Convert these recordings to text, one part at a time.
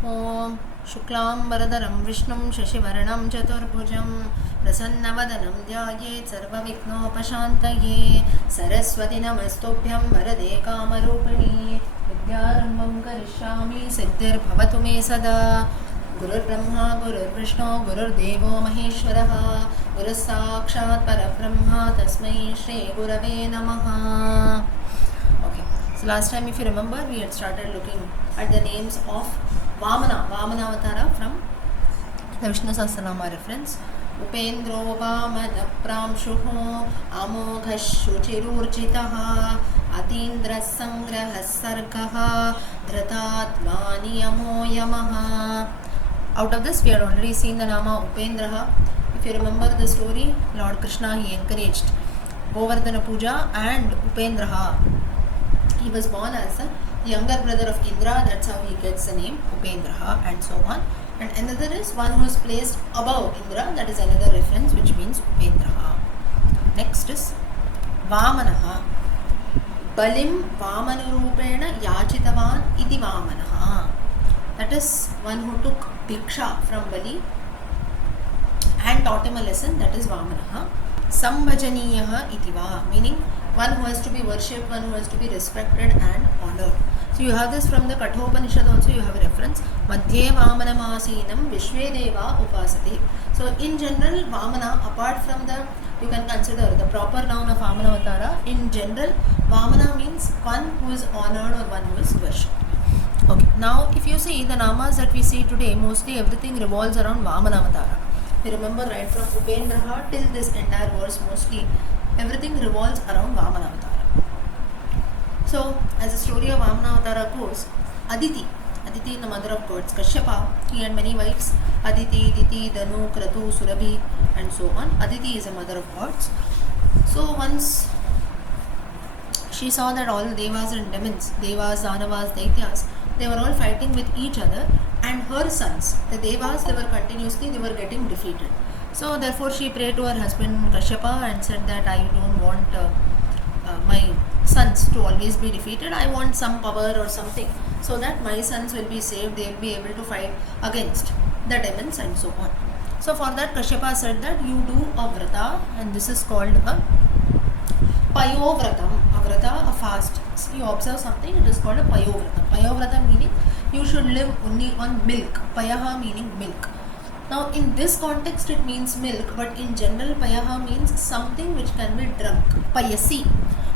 ॐ शुक्लाम्बरधरं विष्णुं शशिवर्णं चतुर्भुजं प्रसन्नवदनं ध्यायेत् सर्वविघ्नोपशान्तये सरस्वती नमस्तुभ्यं वरदे कामरूपिणी विद्यारम्भं करिष्यामि सिद्धिर्भवतु मे सदा गुरुर्ब्रह्मा गुरुर्विष्णु गुरुर्देवो महेश्वरः गुरुः साक्षात् परब्रह्म तस्मै श्रीगुरवे नमः. Okay, so last time if you remember we had started looking at the names of Vamana Avatara from the Vishnu Sahasranama reference. Upendro Vamana Pramshuho Amoghashuchirurjitaha Atindra Sangraha Sargaha Dhratatmani Amo Yamaha. Out of this we had already seen the Nama Upendraha. If you remember the story, Lord Krishna, he encouraged Govardhana Puja and Upendraha. He was born as the younger brother of Indra, that's how he gets the name Upendraha and so on. And another is one who is placed above Indra, that is another reference which means Upendraha. Next is Vamanaha. Balim Vamanarupena Yachitavan iti Vamanaha. That is one who took Diksha from Bali and taught him a lesson, that is Vamanaha. Sambhajaniyaha itiva, meaning one who has to be worshipped, one who has to be respected and honored. So you have this from the Kathopanishad also, you have a reference. Madhye Vamanamasinam Vishvedeva Upasate. So in general, Vamana, apart from the, you can consider the proper noun of Vamana Avatara, in general, Vamana means one who is honored or one who is worshipped. Okay, now if you see the namas that we see today, mostly everything revolves around Vamana Avatara. You remember right from Upendraha till this entire verse, mostly everything revolves around Vamana Avatara. So, as the story of Vamana Avatara goes, Aditi is the mother of gods. Kashyapa, he had many wives, Aditi, Diti, Danu, Kratu, Surabhi and so on. Aditi is a mother of gods. So once she saw that all Devas and demons, Devas, Danavas, Daityas, they were all fighting with each other, and her sons, the Devas, they were getting defeated. So therefore she prayed to her husband Kashyapa and said that I don't want my sons to always be defeated. I want some power or something so that my sons will be saved, they will be able to fight against the demons and so on. So for that Kashyapa said that you do a vrata, and this is called a Payovratam. A vrata, a fast. You observe something, it is called a Payovratam. Payovratam meaning you should live only on milk. Payaha meaning milk. Now in this context it means milk, but in general Payaha means something which can be drunk. Payasi.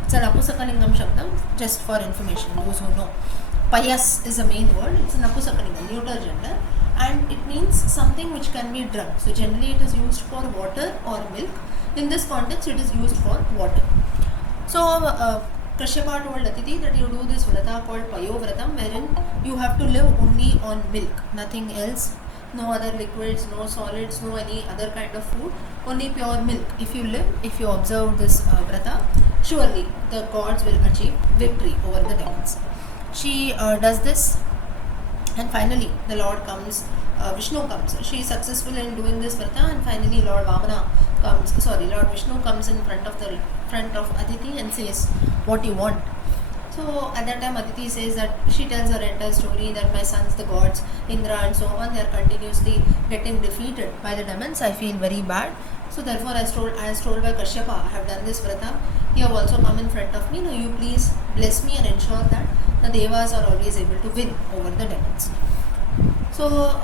It's a Napusakalingam Shabdam, just for information, those who know. Payas is the main word, it's a Napusakalingam, neuter gender, and it means something which can be drunk. So generally it is used for water or milk. In this context it is used for water. So Kashyapa told Aditi that you do this vrata called Payovratam, wherein you have to live only on milk, nothing else, no other liquids, no solids, no any other kind of food, only pure milk. If you observe this vrata, surely the gods will achieve victory over the demons. She does this, and finally the Lord comes, Vishnu comes. She is successful in doing this vrata, and finally Lord Vishnu comes in front of Aditi and says, what you want? So at that time Aditi says that, she tells her entire story that my sons, the gods, Indra and so on, they are continuously getting defeated by the demons. I feel very bad. So therefore as told by Kashyapa, I have done this vrata. You have also come in front of me. Now you please bless me and ensure that the Devas are always able to win over the demons. So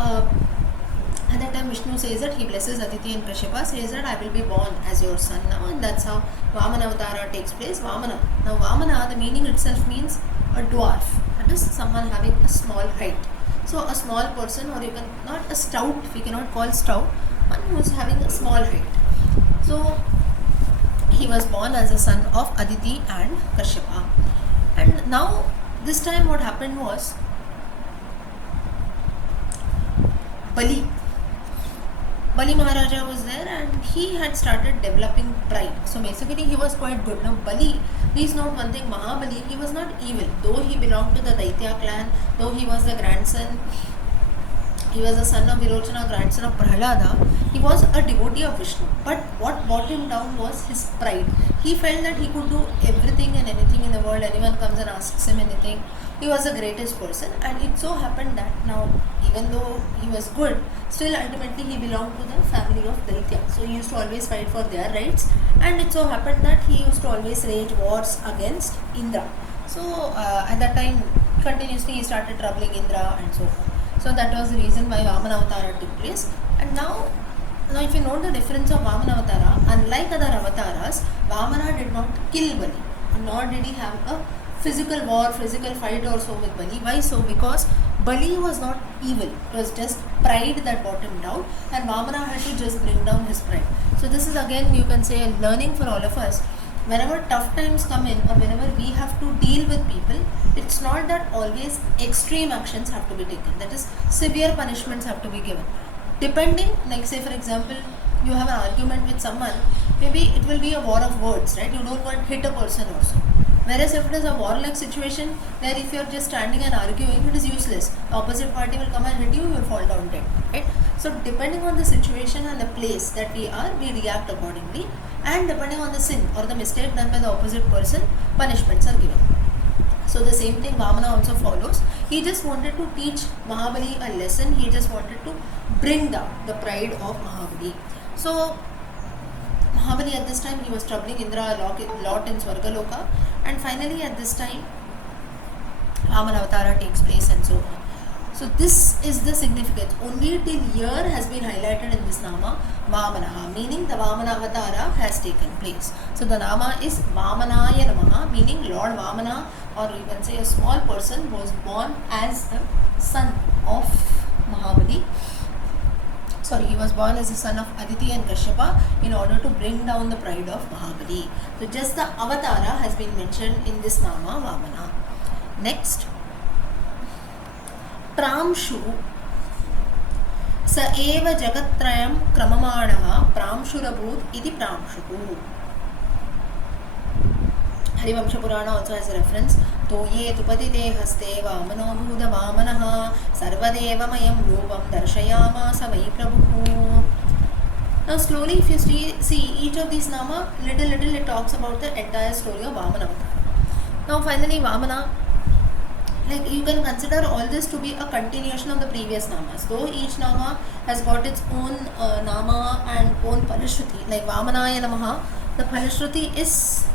at that time Vishnu says that he blesses Aditi, and Kashyapa says that I will be born as your son now, and that's how Vamana Avatara takes place. Vamana. Now Vamana, the meaning itself means a dwarf. That is someone having a small height. So a small person, or you can not a stout, we cannot call stout, one who is having a small height. So he was born as a son of Aditi and Kashyapa. And now this time what happened was, Bali Maharaja was there, and he had started developing pride. So basically he was quite good. Now Bali, he is not one thing, Mahabali, he was not evil. Though he belonged to the Daitya clan, though he was the grandson He was the son of Virochana, grandson of Prahlada. He was a devotee of Vishnu. But what brought him down was his pride. He felt that he could do everything and anything in the world. Anyone comes and asks him anything. He was the greatest person, and it so happened that now, even though he was good, still ultimately he belonged to the family of Daitya. So he used to always fight for their rights, and it so happened that he used to always wage wars against Indra. So at that time, continuously he started troubling Indra and so forth. So that was the reason why Vamana Avatara took place. And now if you note the difference of Vamana Avatara, unlike other avatars, Vamana did not kill Bali, nor did he have a physical war, physical fight or so with Bali. Why so? Because Bali was not evil. It was just pride that brought him down, and Vamana had to just bring down his pride. So this is again, you can say, a learning for all of us. Whenever tough times come in, or whenever we have to deal with people, it's not that always extreme actions have to be taken. That is, severe punishments have to be given. Depending, like say for example, you have an argument with someone, maybe it will be a war of words, right? You don't want to hit a person also. Whereas if it is a warlike situation, there if you are just standing and arguing, it is useless. The opposite party will come and hit you, you will fall down dead, right? So depending on the situation and the place that we are, we react accordingly. And depending on the sin or the mistake done by the opposite person, punishments are given. So the same thing Vamana also follows. He just wanted to teach Mahabali a lesson. He just wanted to bring down the pride of Mahabali. So Mahabali at this time, he was troubling Indra a lot in Swargaloka, and finally at this time Vamana Avatara takes place and so on. So this is the significance. Only till here has been highlighted in this Nama, Vamanaha, meaning the Vamana Avatara has taken place. So the Nama is Vamanaya Namaha, meaning Lord Vamana, or you can say a small person, was born as the son of Mahabali. Sorry, he was born as the son of Aditi and Kashyapa in order to bring down the pride of Mahabali. So just the Avatara has been mentioned in this Nama, Vamana. Next, Pramshu Sa eva Jagatrayam Kramamanaha Pramshurabhut iti Pramshuhu. Harivamsha Purana also has a reference. Toye tupatite haste vamano bhuda vamanaha sarvadeva mayam rupam darshayama savai prabhu. Now slowly if you see each of these nama, little it talks about the entire story of Vamana Avatara. Now finally Vamana, like you can consider all this to be a continuation of the previous namas. Though each nama has got its own nama and own Palashruti. Like Vamanaya Namaha, the Palashruti is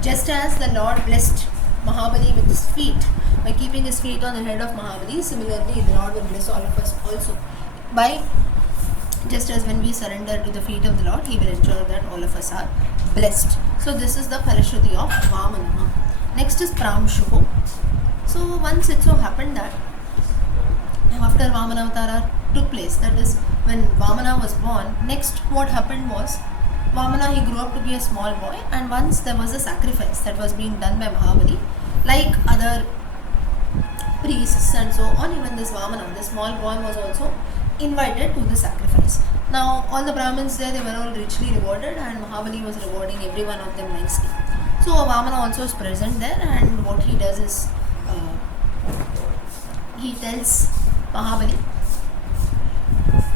just as the Lord blessed Mahabali with his feet by keeping his feet on the head of Mahabali. Similarly, the Lord will bless all of us also by, just as when we surrender to the feet of the Lord, he will ensure that all of us are blessed. So this is the Palashruti of Vamana. Next is Pramshuhu. So once it so happened that after Vamana Avatara took place, that is when Vamana was born, next what happened was Vamana, he grew up to be a small boy, and once there was a sacrifice that was being done by Mahabali, like other priests and so on. Even this Vamana, the small boy, was also invited to the sacrifice. Now all the Brahmins there, they were all richly rewarded, and Mahabali was rewarding every one of them nicely. So Vamana also is present there, and what he does is he tells Mahabali,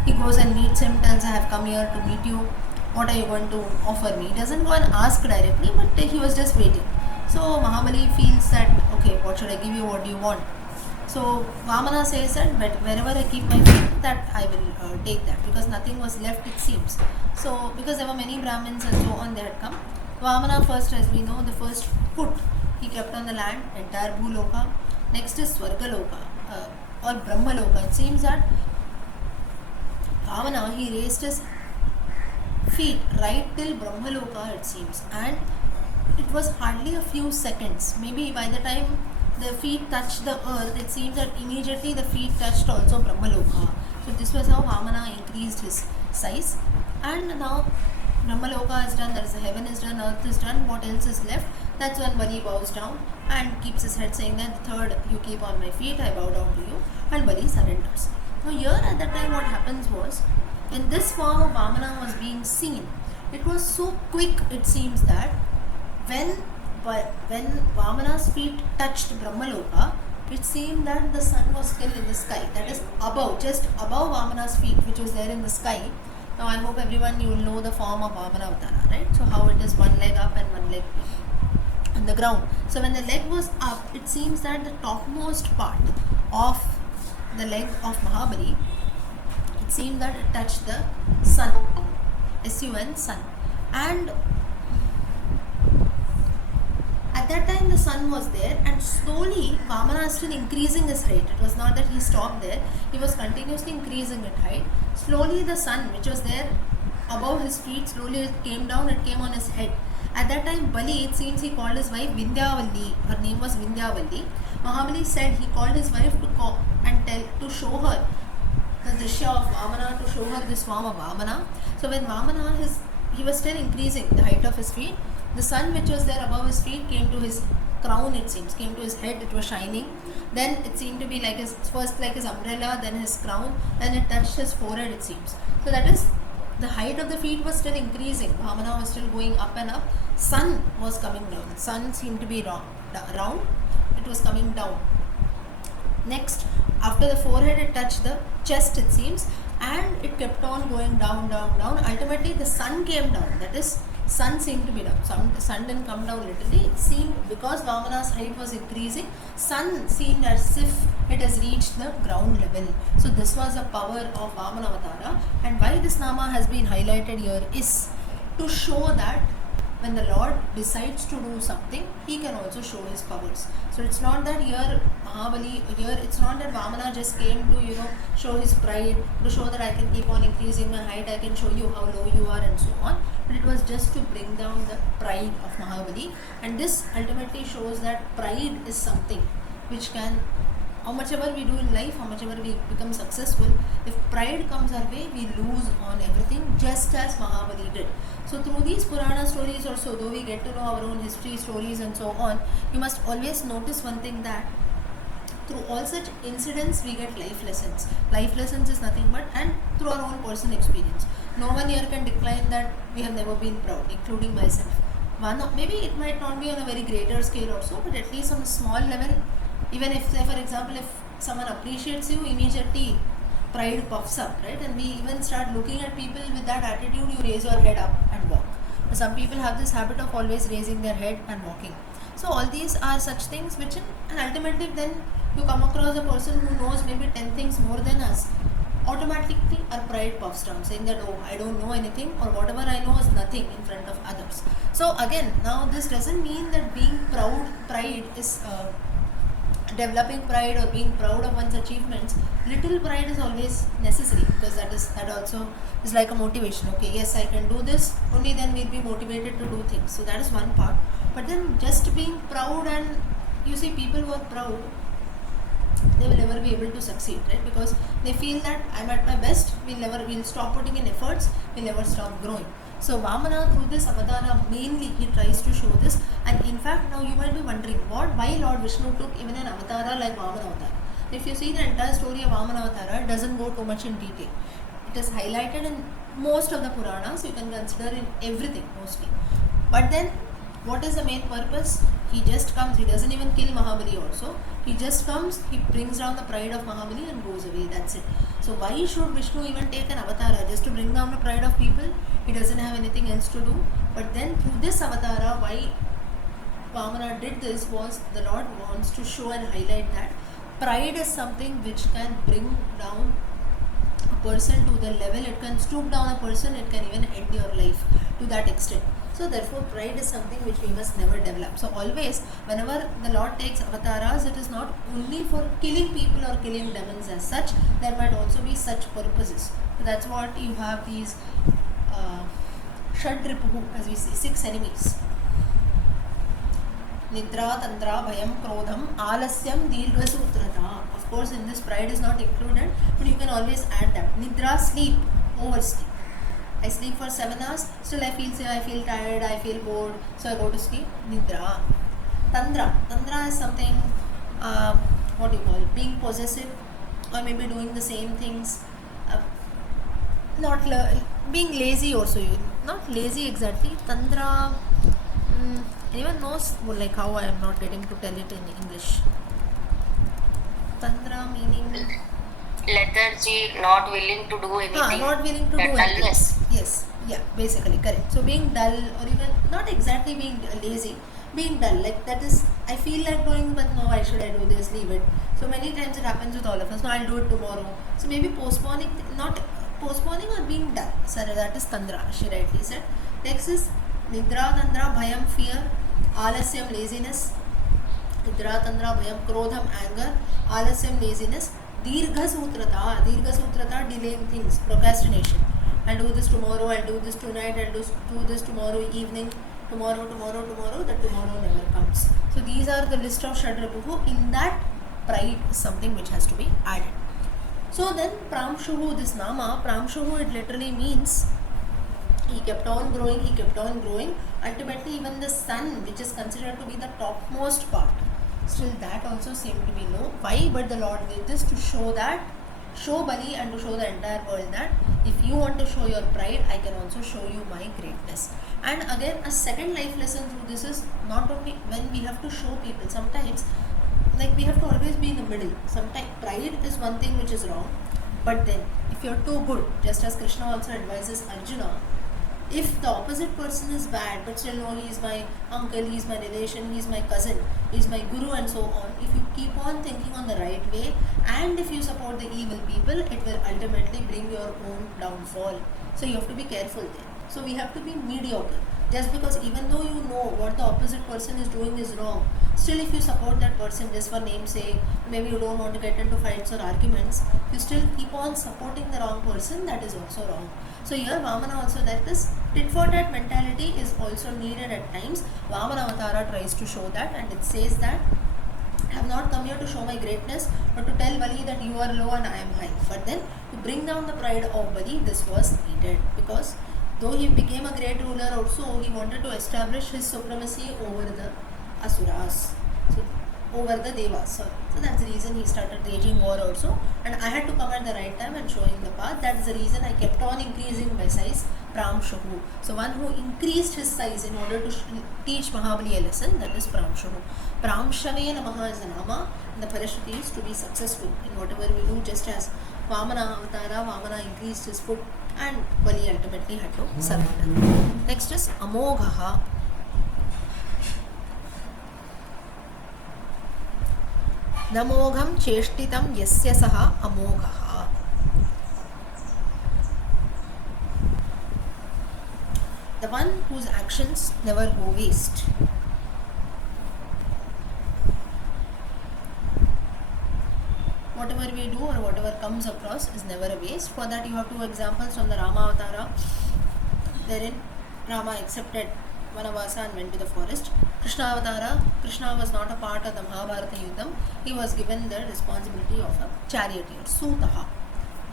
he goes and meets him, tells, I have come here to meet you, what are you going to offer me? He doesn't go and ask directly, but he was just waiting. So Mahabali feels that, okay, what should I give you, what do you want? So Vamana says that, but wherever I keep my feet, that I will take that, because nothing was left, it seems. So because there were many Brahmins and so on, they had come. Vamana first, as we know, the first foot he kept on the land, entire Bhuloka. Next is Swargaloka or Brahmaloka. It seems that Vamana, he raised his feet right till Brahmaloka, it seems, and it was hardly a few seconds. Maybe by the time the feet touched the earth, it seems that immediately the feet touched also Brahmaloka. So this was how Vamana increased his size. And now Brahmaloka is done, that is, the heaven is done, earth is done, what else is left? That's when Bali bows down and keeps his head, saying that, the third you keep on my feet, I bow down to you, and Bali surrenders. Now here at that time what happens was, when this form of Vamana was being seen, it was so quick, it seems, that when Vamana's feet touched Brahmaloka, it seemed that the sun was still in the sky, that is above, just above Vamana's feet, which was there in the sky. Now I hope everyone, you will know the form of Vamana Avatara, right? So how it is one leg up and one leg on the ground. So when the leg was up, it seems that the topmost part of the leg of Mahabali, it seemed that it touched the sun, S-U-N, sun. And at that time the sun was there, and slowly Vamana is still increasing his height. It was not that he stopped there, he was continuously increasing its height. Slowly the sun, which was there above his feet, slowly it came down, it came on his head. At that time Bali, it seems he called his wife Vindhyavalli, her name was Vindhyavalli. Mahabali said he called his wife to call and tell, to show her the drishya of Vamana, to show her this form of Vamana. So when Vamana, he was still increasing the height of his feet, the sun which was there above his feet came to his crown, it seems, came to his head, it was shining. Then it seemed to be like his, first like his umbrella, then his crown, then it touched his forehead, it seems. So that is, the height of the feet was still increasing, Vamana was still going up and up, sun was coming down, sun seemed to be round, it was coming down. Next, after the forehead, it touched the chest, it seems, and it kept on going down, down, down. Ultimately the sun came down, that is, sun seemed to be down. Sun didn't come down literally, it seemed, because Vamana's height was increasing, sun seemed as if it has reached the ground level. So this was the power of Vamana Avatara, and why this Nama has been highlighted here is to show that when the Lord decides to do something, he can also show his powers. So it's not that here Mahabali, here it's not that Vamana just came to, show his pride, to show that I can keep on increasing my height, I can show you how low you are and so on. But it was just to bring down the pride of Mahabali, and this ultimately shows that pride is something which can, how much ever we do in life, how much ever we become successful, if pride comes our way, we lose on everything, just as Mahabali did. So through these Purana stories also, though we get to know our own history, stories and so on, you must always notice one thing, that through all such incidents we get life lessons. Life lessons is nothing but, and through our own personal experience. No one here can decline that we have never been proud, including myself. Maybe it might not be on a very greater scale also, but at least on a small level, even if, say for example, if someone appreciates you, immediately pride puffs up, right? And we even start looking at people with that attitude, you raise your head up and walk. Some people have this habit of always raising their head and walking. So all these are such things which, and ultimately then you come across a person who knows maybe 10 things more than us, automatically our pride puffs down, saying that, oh, I don't know anything, or whatever I know is nothing in front of others. So again, now this doesn't mean that being proud, pride is developing pride or being proud of one's achievements. Little pride is always necessary, because that also is like a motivation. Okay, yes, I can do this, only then we'll be motivated to do things. So that is one part. But then just being proud, and you see people who are proud, they will never be able to succeed, right? Because they feel that I'm at my best, we'll stop putting in efforts, we'll never stop growing. So Vamana, through this avatara, mainly he tries to show this. And in fact, now you might be wondering, why Lord Vishnu took even an avatara like Vamana Avatara? If you see the entire story of Vamana Avatara, it doesn't go too much in detail. It is highlighted in most of the Puranas, you can consider in everything mostly. But then, what is the main purpose? He just comes, he doesn't even kill Mahabali also. He just comes, he brings down the pride of Mahabali and goes away, that's it. So why should Vishnu even take an avatara? Just to bring down the pride of people? He doesn't have anything else to do. But then through this avatara, why Vamana did this was, the Lord wants to show and highlight that pride is something which can bring down a person to the level, it can stoop down a person, it can even end your life to that extent. So therefore pride is something which we must never develop. So always, whenever the Lord takes avatars, it is not only for killing people or killing demons as such, there might also be such purposes. So that's what you have these Shadripuhu, as we see, 6 enemies. Nidra, Tantra, Bhayam, Krodham, Alasyam, Dirghasutrata. Of course, in this pride is not included, but you can always add that. Nidra, sleep, oversleep. I sleep for 7 hours, still I feel tired, I feel bored, so I go to sleep. Nidra. Tantra is something, what do you call it, being possessive, or maybe doing the same things, being lazy also. Not lazy exactly. Tantra, anyone knows like how I am not getting to tell it in English? Tandra meaning lethargy, not willing to do anything. not willing to The do dullness. anything. Yes, yeah, basically correct. So being dull, or even not exactly being lazy, being dull, like that is, I feel like doing, but no, why should I do this? Leave it. So many times it happens with all of us. No, I'll do it tomorrow. So maybe postponing, not postponing or being dull. Sorry, that is Tandra. She rightly said. Next is Nidra, Tandra, Bhayam, fear, Alasyam, laziness. Nidra, Tandra, Bhayam, Krodham, anger, Alasyam, laziness. Dirgha Sutrata, delaying things, procrastination. I'll do this tomorrow, I'll do this tonight, I'll do this tomorrow evening, tomorrow, that tomorrow never comes. So these are the list of Shadrapuhu. In that, pride is something which has to be added. So then Pramshuhu, this Nama, Pramshuhu, it literally means he kept on growing. Ultimately, even the sun, which is considered to be the topmost part, still that also seemed to be low. Why? But the Lord did this to show Bali and to show the entire world that if you want to show your pride, I can also show you my greatness. And again, a second life lesson through this is not only when we have to show people, sometimes like we have to always be in the middle. Sometimes pride is one thing which is wrong, but then if you're too good, just as Krishna also advises Arjuna, if the opposite person is bad, but still no, he is my uncle, he is my relation, he is my cousin, he is my guru and so on, if you keep on thinking on the right way and if you support the evil people, it will ultimately bring your own downfall. So you have to be careful there. So we have to be mediocre. Just because even though you know what the opposite person is doing is wrong, still if you support that person just for namesake, maybe you don't want to get into fights or arguments, you still keep on supporting the wrong person, that is also wrong. So here Vamana also, that this tit for tat mentality is also needed at times. Vamana Avatara tries to show that, and it says that I have not come here to show my greatness, but to tell Bali that you are low and I am high. But then to bring down the pride of Bali, this was needed, because though he became a great ruler also, he wanted to establish his supremacy over the Asuras, so over the Devas. So that's the reason he started waging war also, and I had to come at the right time and show him the path. That is the reason I kept on increasing my size, Pramshuhu. So one who increased his size in order to teach Mahabali a lesson, that is Pramshuhu. Pramshave Namaha is a Nama, and the Parashruti is to be successful in whatever we do, just as Vamana Avatara, Vamana increased his foot and Bali ultimately had to surrender. Next is Amoghaha. Namogham cheshtitam yasya saha amoghaha. The one whose actions never go waste. Whatever we do or whatever comes across is never a waste. For that you have two examples from the Rama Avatara, wherein Rama accepted Vanavasa and went to the forest. Krishna Avatara, Krishna was not a part of the Mahabharata Yuddham. He was given the responsibility of a charioteer, Sutaha.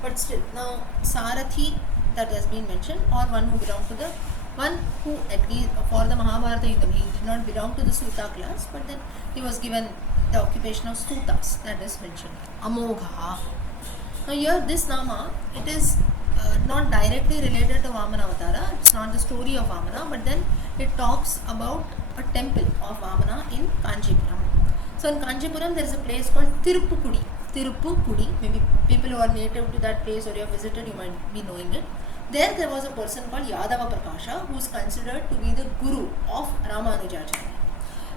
But still, now Sarathi, that has been mentioned, or one who belonged to the one who, at least for the Mahabharata Yuddham, he did not belong to the Suta class, but then he was given the occupation of Sutas, that is mentioned. Amogha. Now here this Nama, it is not directly related to Vamana Avatara, it's not the story of Vamana, but then it talks about a temple of Vamana in Kanchipuram. So in Kanchipuram there is a place called Tirupukudi. Maybe people who are native to that place or you have visited, you might be knowing it. There was a person called Yadava Prakasha who is considered to be the guru of Ramanujacharya.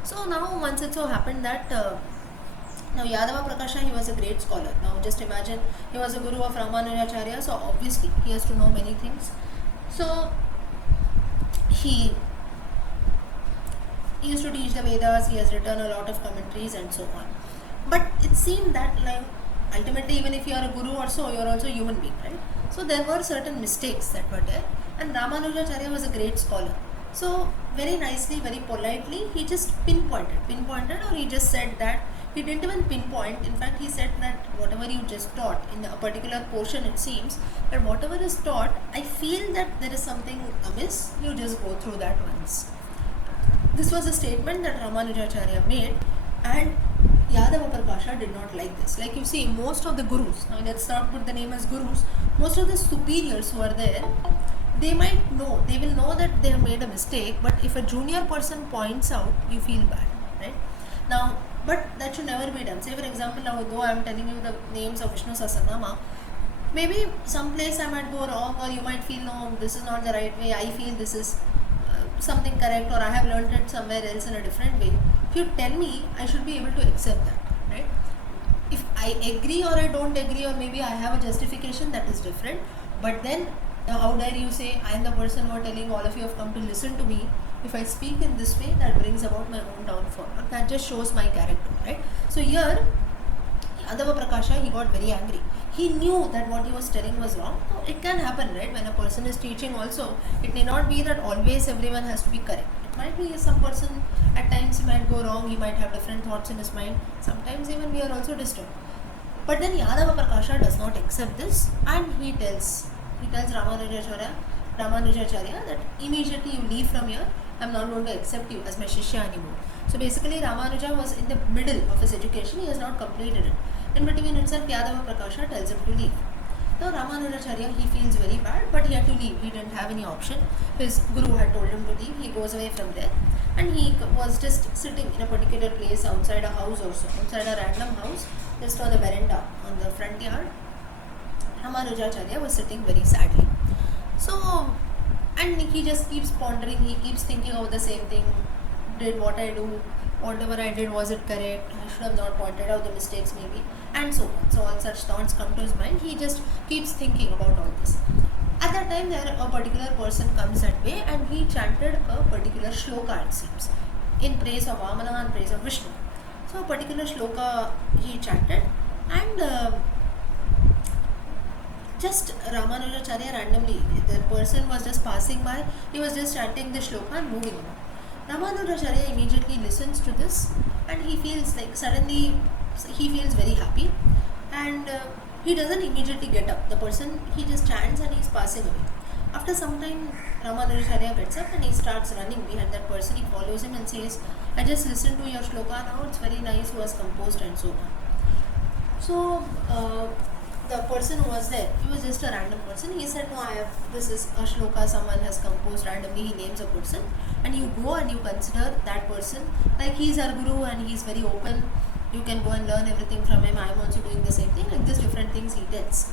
So now once it so happened that now Yadava Prakasha, he was a great scholar. Now just imagine, he was a guru of Ramanujacharya, so obviously he has to know many things. So he used to teach the Vedas, he has written a lot of commentaries and so on. But it seemed that like ultimately even if you are a guru or so, you are also a human being, right? So there were certain mistakes that were there, and Ramanujacharya was a great scholar. So very nicely, very politely, he just pinpointed or he just said that, he didn't even pinpoint, in fact he said that whatever you just taught in a particular portion, it seems that whatever is taught, I feel that there is something amiss, you just go through that once. This was a statement that Ramanujacharya made, and Yadava Prakasha did not like this. Like you see, most of the gurus, now let's not put the name as gurus, most of the superiors who are there, they might know, they will know that they have made a mistake, but if a junior person points out, you feel bad, right? Now, But that should never be done. Say for example, now though I am telling you the names of Vishnu Sahasranama, maybe some place I might go wrong, or you might feel no, this is not the right way. I feel this is something correct, or I have learned it somewhere else in a different way. If you tell me, I should be able to accept that, right? If I agree or I don't agree, or maybe I have a justification, that is different. But then how dare you say I am the person who are telling all of you have come to listen to me. If I speak in this way, that brings about my own downfall. That just shows my character, right? So here, Yadava Prakasha, he got very angry. He knew that what he was telling was wrong. Now, it can happen, right? When a person is teaching also, it may not be that always everyone has to be correct. It might be some person, at times he might go wrong, he might have different thoughts in his mind. Sometimes even we are also disturbed. But then Yadava Prakasha does not accept this, and he tells Ramanujacharya that immediately you leave from here. I am not going to accept you as my Shishya anymore. So basically Ramanuja was in the middle of his education, he has not completed it. In between itself, Yadava Prakasha tells him to leave. Now Ramanujacharya, he feels very bad, but he had to leave. He didn't have any option. His guru had told him to leave. He goes away from there, and he was just sitting in a particular place outside a house or so, outside a random house, just on the veranda, on the front yard. Ramanujacharya was sitting very sadly. So, and he just keeps pondering, he keeps thinking of the same thing. Did what I do, whatever I did, was it correct? I should have not pointed out the mistakes maybe, and so on. So all such thoughts come to his mind. He just keeps thinking about all this. At that time, there a particular person comes that way, and he chanted a particular shloka, it seems, in praise of Vamana and praise of Vishnu. So a particular shloka he chanted, and just Ramanujacharya randomly, the person was just passing by, he was just chanting the shloka and moving on. Ramanujacharya immediately listens to this, and he feels like suddenly he feels very happy, and he doesn't immediately get up. The person, he just chants and he's passing away. After some time, Ramanujacharya gets up and he starts running behind that person. He follows him and says, I just listened to your shloka now, it's very nice, who has composed, and so on. So the person who was there, he was just a random person. He said, no, this is a shloka someone has composed randomly. He names a person, and you go and you consider that person like he's our guru and he's very open. You can go and learn everything from him. I'm also doing the same thing. Like this, different things he tells.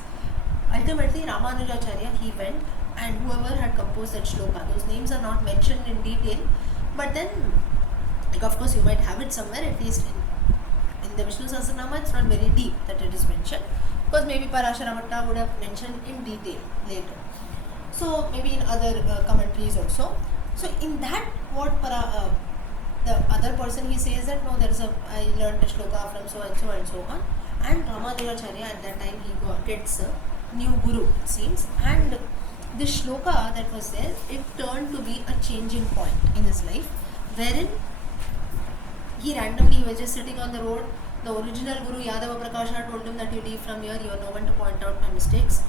Ultimately, Ramanujacharya, he went, and whoever had composed that shloka, those names are not mentioned in detail, but then, like of course, you might have it somewhere, at least in the Vishnu Sahasranama, it's not very deep that it is mentioned. Because maybe Parashara Bhatta would have mentioned in detail later. So maybe in other commentaries also. So in that, what the other person, he says that no, I learned a shloka from so and so and so on. And Ramanujacharya at that time he gets a new guru, it seems. And this shloka that was there, it turned to be a changing point in his life, wherein he randomly was just sitting on the road. The original Guru Yadava Prakasha told him that you leave from here, you are no one to point out my mistakes.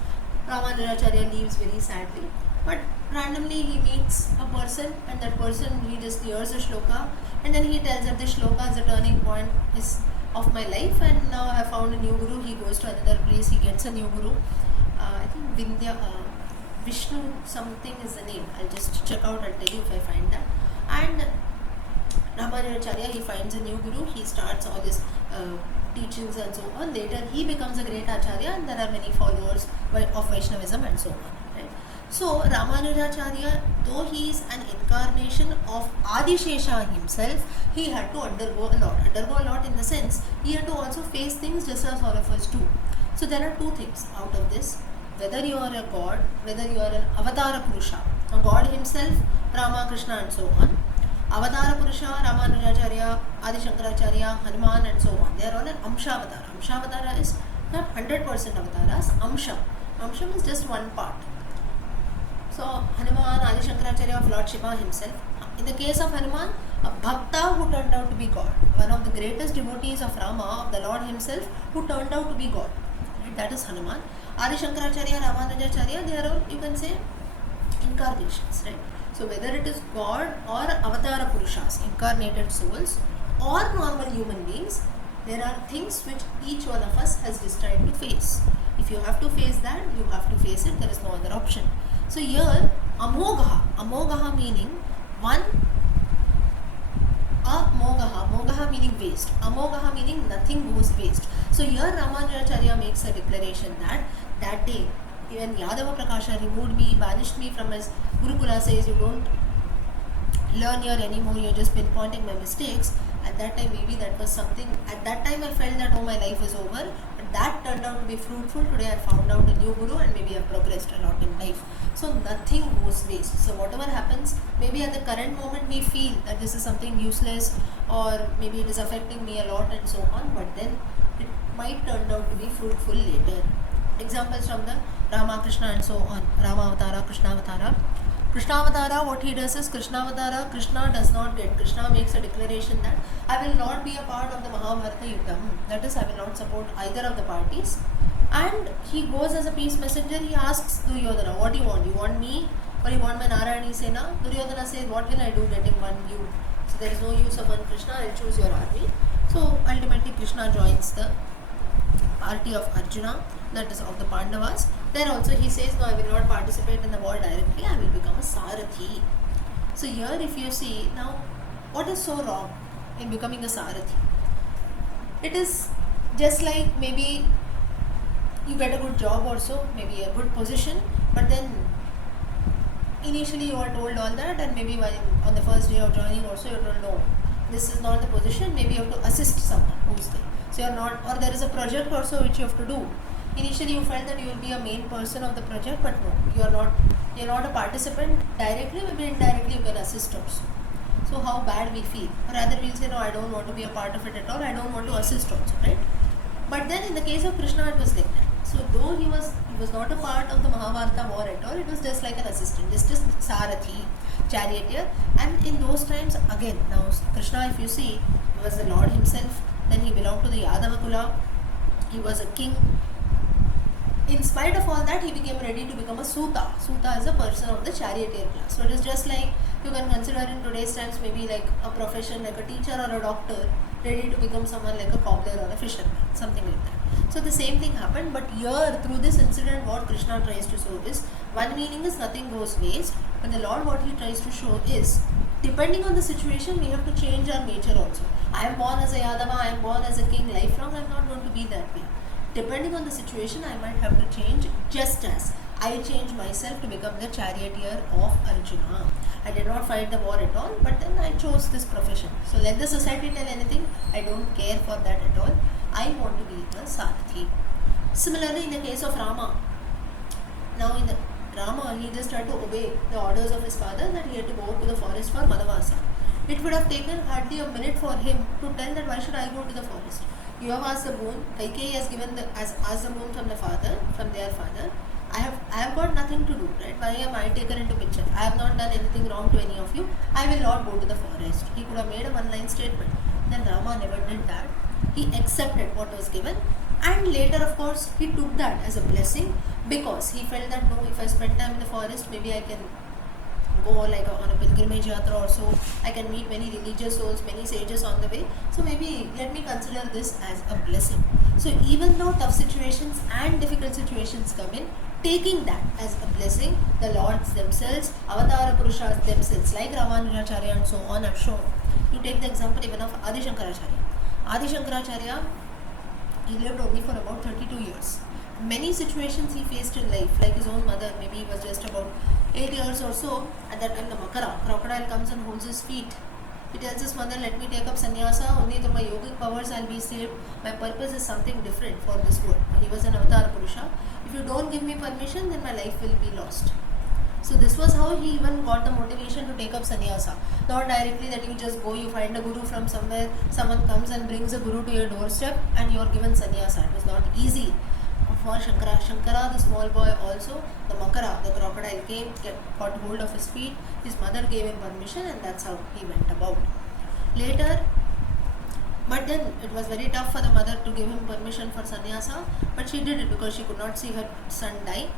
Ramanujacharya leaves very sadly. But randomly he meets a person, and that person, he just hears a shloka, and then he tells that this shloka is a turning point of my life, and now I have found a new Guru. He goes to another place, he gets a new Guru. I think Vishnu something is the name. I'll just check out, I'll tell you if I find that. And Ramanujacharya, he finds a new Guru, he starts all this teachings and so on. Later he becomes a great Acharya, and there are many followers of Vaishnavism and so on. Right? So Ramanujacharya, though he is an incarnation of Adishesha himself, he had to undergo a lot in the sense, he had to also face things just as all of us do. So there are two things out of this: whether you are a god, whether you are an Avatara Purusha, a god himself, Rama, Krishna and so on. Avatara Purusha, Ramanujacharya, Adi Shankaracharya, Hanuman and so on. They are all an Amshavatara. Amshavatara is not 100% avatars. Amsha is just one part. So Hanuman, Adi Shankaracharya of Lord Shiva himself. In the case of Hanuman, a Bhakta who turned out to be God. One of the greatest devotees of Rama, of the Lord himself, who turned out to be God. Right? That is Hanuman. Adi Shankaracharya, Ramanujacharya, they are all, you can say, incarnations. Right? So whether it is God or Avatara Purushas, incarnated souls, or normal human beings, there are things which each one of us has destined to face. If you have to face that, you have to face it. There is no other option. So here, Amogha meaning one Amogaha. Mogaha meaning waste. Amogaha meaning nothing goes waste. So here Ramanujacharya makes a declaration that day, when Yadava Prakasha removed me, banished me from his Gurukula, says you don't learn here anymore, you're just pinpointing my mistakes. At that time, maybe that was something, at that time I felt that, oh, my life is over, but that turned out to be fruitful. Today I found out a new guru and maybe I've progressed a lot in life. So nothing goes waste. So whatever happens, maybe at the current moment we feel that this is something useless, or maybe it is affecting me a lot and so on, but then it might turn out to be fruitful later. Examples from the Rama, Krishna and so on. Rama Avatara, Krishna Avatara. Krishna Avatara, what he does is, Krishna Avatara, Krishna does not get. Krishna makes a declaration that I will not be a part of the Mahabharata Yuddham. That is, I will not support either of the parties. And he goes as a peace messenger. He asks Duryodhana, what do you want? You want me or you want my Narayani Sena? Duryodhana says, what will I do getting one you? So there is no use of one Krishna, I'll choose your army. So ultimately Krishna joins the party of Arjuna, that is of the Pandavas. There also he says, no, I will not participate in the war directly, I will become a Sarathi. So here if you see, now what is so wrong in becoming a Sarathi? It is just like maybe you get a good job also, maybe a good position, but then initially you are told all that, and maybe while on the first day of joining also you are told, no, this is not the position, maybe you have to assist someone who is there. So you are not, or there is a project also which you have to do. Initially you felt that you will be a main person of the project, but no, you are not a participant directly, maybe indirectly you can assist also. So how bad we feel. Or rather we'll say, no, I don't want to be a part of it at all, I don't want to assist also, right? But then in the case of Krishna it was like that. So though he was not a part of the Mahabharata war at all, it was just like an assistant, just Sarathi, charioteer. And in those times, again, now Krishna, if you see, he was the Lord himself, then he belonged to the Yadava Kula, he was a king. In spite of all that, he became ready to become a Suta. Suta is a person of the charioteer class. So it is just like, you can consider in today's times maybe like a profession like a teacher or a doctor, ready to become someone like a cobbler or a fisherman, something like that. So the same thing happened, but here through this incident what Krishna tries to show is, one meaning is nothing goes waste, but the Lord what he tries to show is, depending on the situation we have to change our nature also. I am born as a Yadava, I am born as a king, lifelong I am not going to be that way. Depending on the situation I might have to change, just as I changed myself to become the charioteer of Arjuna. I did not fight the war at all, but then I chose this profession. So let the society tell anything, I don't care for that at all. I want to be a Sarathi. Similarly, in the case of Rama, now in the Rama, he just had to obey the orders of his father that he had to go to the forest for Madhavasa. It would have taken hardly a minute for him to tell that why should I go to the forest. You have asked the boon, Kaikeyi has given asked the boon from their father. I have got nothing to do, right? Why am I taken into picture? I have not done anything wrong to any of you. I will not go to the forest. He could have made a one-line statement. Then Rama never did that. He accepted what was given, and later of course he took that as a blessing, because he felt that no, if I spend time in the forest, maybe I can go like on a pilgrimage yatra or so, I can meet many religious souls, many sages on the way, so maybe let me consider this as a blessing. So even though tough situations and difficult situations come in, taking that as a blessing, the Lords themselves, Avatara Purushas themselves, like Ramanujacharya and so on, are shown. You take the example even of Adi Shankaracharya. Adi Shankaracharya, he lived only for about 32 years. Many situations he faced in life, like his own mother, maybe he was just about 8 years or so. At that time the crocodile comes and holds his feet. He tells his mother, let me take up sannyasa, only through my yogic powers I will be saved. My purpose is something different for this world. He was an Avatara Purusha. If you don't give me permission, then my life will be lost. So this was how he even got the motivation to take up sannyasa. Not directly that you just go, you find a guru from somewhere, someone comes and brings a guru to your doorstep and you are given sannyasa. It was not easy. For Shankara, the small boy also, the Makara, the crocodile came, got hold of his feet, his mother gave him permission, and that's how he went about. Later, but then it was very tough for the mother to give him permission for sannyasa, but she did it because she could not see her son die.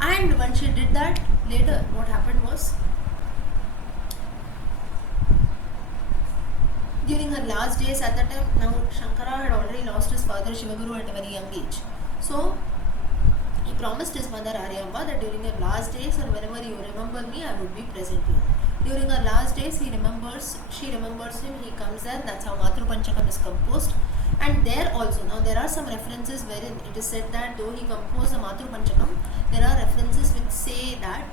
And when she did that, later what happened was, during her last days at that time, now Shankara had already lost his father Shivaguru at a very young age. So he promised his mother Aryamba that during your last days or whenever you remember me, I would be present here. During her last days, she remembers him, he comes there, that's how Matru Panchakam is composed. And there also, now there are some references wherein it is said that though he composed the Matru Panchakam, there are references which say that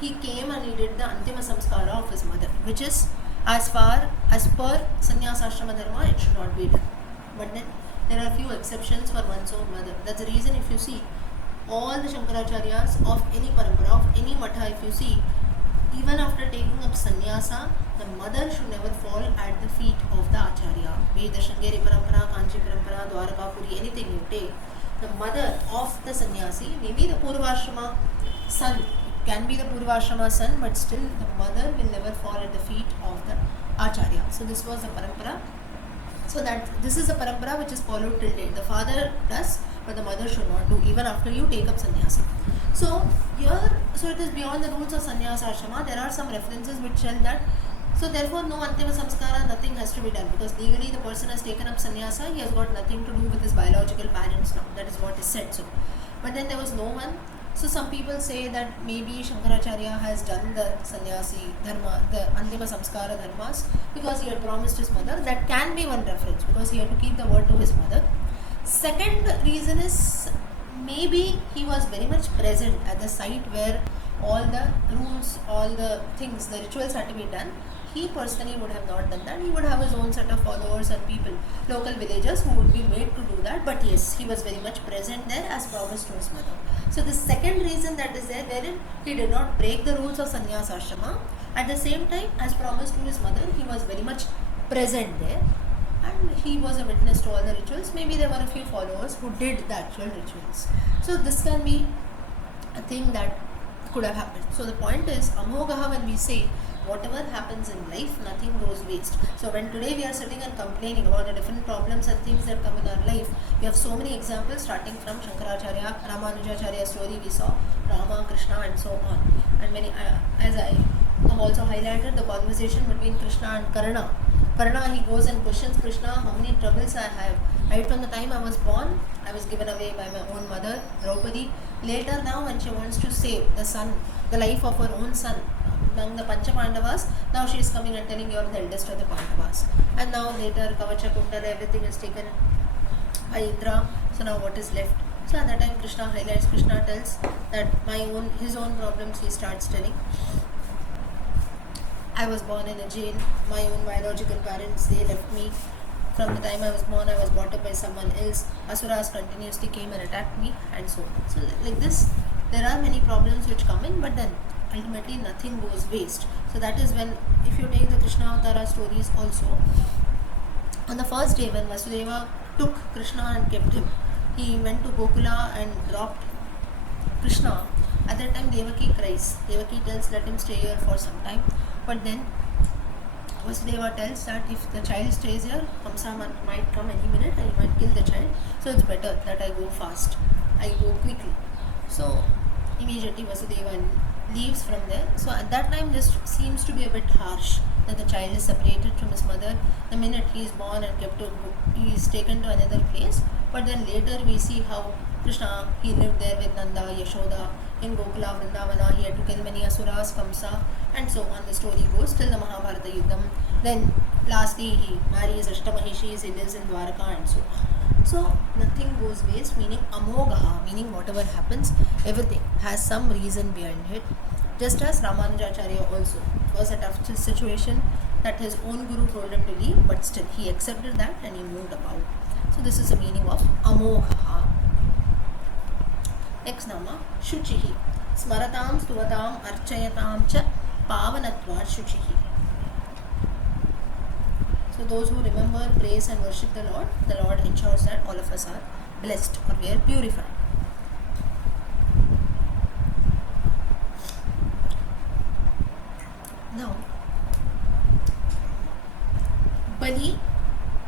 he came and he did the Antima Samskara of his mother, which is as per Sannyasashrama Dharma, it should not be done. But then there are a few exceptions for one's own mother. That's the reason if you see all the Shankaracharyas of any parampara, of any matha, if you see, even after taking up sannyasa, the mother should never fall at the feet of the acharya. Be it the Shringeri parampara, Kanchi parampara, Dwarakapuri, anything you take, the mother of the sannyasi, maybe the Purvashrama son, can be the Purvashrama son, but still the mother will never fall at the feet of the acharya. So this was the parampara. So that this is a parampara which is followed till date. The father does, but the mother should not do, even after you take up sannyasa. So here, so it is beyond the rules of sannyasa ashrama. There are some references which tell that. So therefore, no antima samskara, nothing has to be done, because legally the person has taken up sannyasa. He has got nothing to do with his biological parents now. That is what is said. So, but then there was no one. So some people say that maybe Shankaracharya has done the sannyasi dharma, the antima samskara dharmas, because he had promised his mother. That can be one reference, because he had to keep the word to his mother. Second reason is maybe he was very much present at the site where all the rules, all the things, the rituals had to be done. He personally would have not done that. He would have his own set of followers and people, local villagers who would be made to do that. But yes, he was very much present there as promised to his mother. So the second reason that is there, wherein he did not break the rules of sannyasa ashrama, at the same time as promised to his mother, he was very much present there. And he was a witness to all the rituals. Maybe there were a few followers who did the actual rituals. So this can be a thing that could have happened. So the point is, Amogaha, when we say whatever happens in life, nothing goes waste. So when today we are sitting and complaining about the different problems and things that come in our life, we have so many examples starting from Shankaracharya, Ramanujacharya story we saw, Rama, Krishna and so on. And many, as I have also highlighted, the conversation between Krishna and Karna. Karna, he goes and questions Krishna, how many troubles I have. Right from the time I was born, I was given away by my own mother, Draupadi. Later now, when she wants to save the son, the life of her own son, among the Pancha Pandavas, now she is coming and telling you are the eldest of the Pandavas. And now later, Kavacha, Kuntala, everything is taken by Indra. So now what is left? So at that time, Krishna highlights, Krishna tells that his own problems he starts telling. I was born in a jail. My own biological parents, they left me. From the time I was born, I was brought up by someone else. Asuras continuously came and attacked me, and so on. So like this, there are many problems which come in, but then ultimately nothing goes waste. So that is when, if you take the Krishna Avatara stories also, on the first day when Vasudeva took Krishna and kept him, he went to Gokula and dropped Krishna. At that time Devaki cries. Devaki tells, let him stay here for some time. But then Vasudeva tells that if the child stays here, Kamsa might come any minute and he might kill the child. So it's better that I go fast. I go quickly. So immediately Vasudeva leaves from there. So at that time this seems to be a bit harsh, that the child is separated from his mother. The minute he is born and he is taken to another place. But then later we see how Krishna, he lived there with Nanda, Yashoda, in Gokula, Vrindavana. He had to kill many asuras, Kamsa, and so on. The story goes till the Mahabharata Yuddham. Then lastly he marries Ashtamahishis, he lives in Dwaraka and so on. So nothing goes waste, meaning Amogaha, meaning whatever happens, everything has some reason behind it. Just as Ramanujacharya also, it was a tough situation that his own guru told him to leave, but still he accepted that and he moved about. So this is the meaning of Amogaha. Next nama, Shuchihi. Smaratam, Stuvatam, Archayatam cha Pavanatva Shuchihi. So those who remember, praise and worship the Lord ensures that all of us are blessed or we are purified. Now, Bali,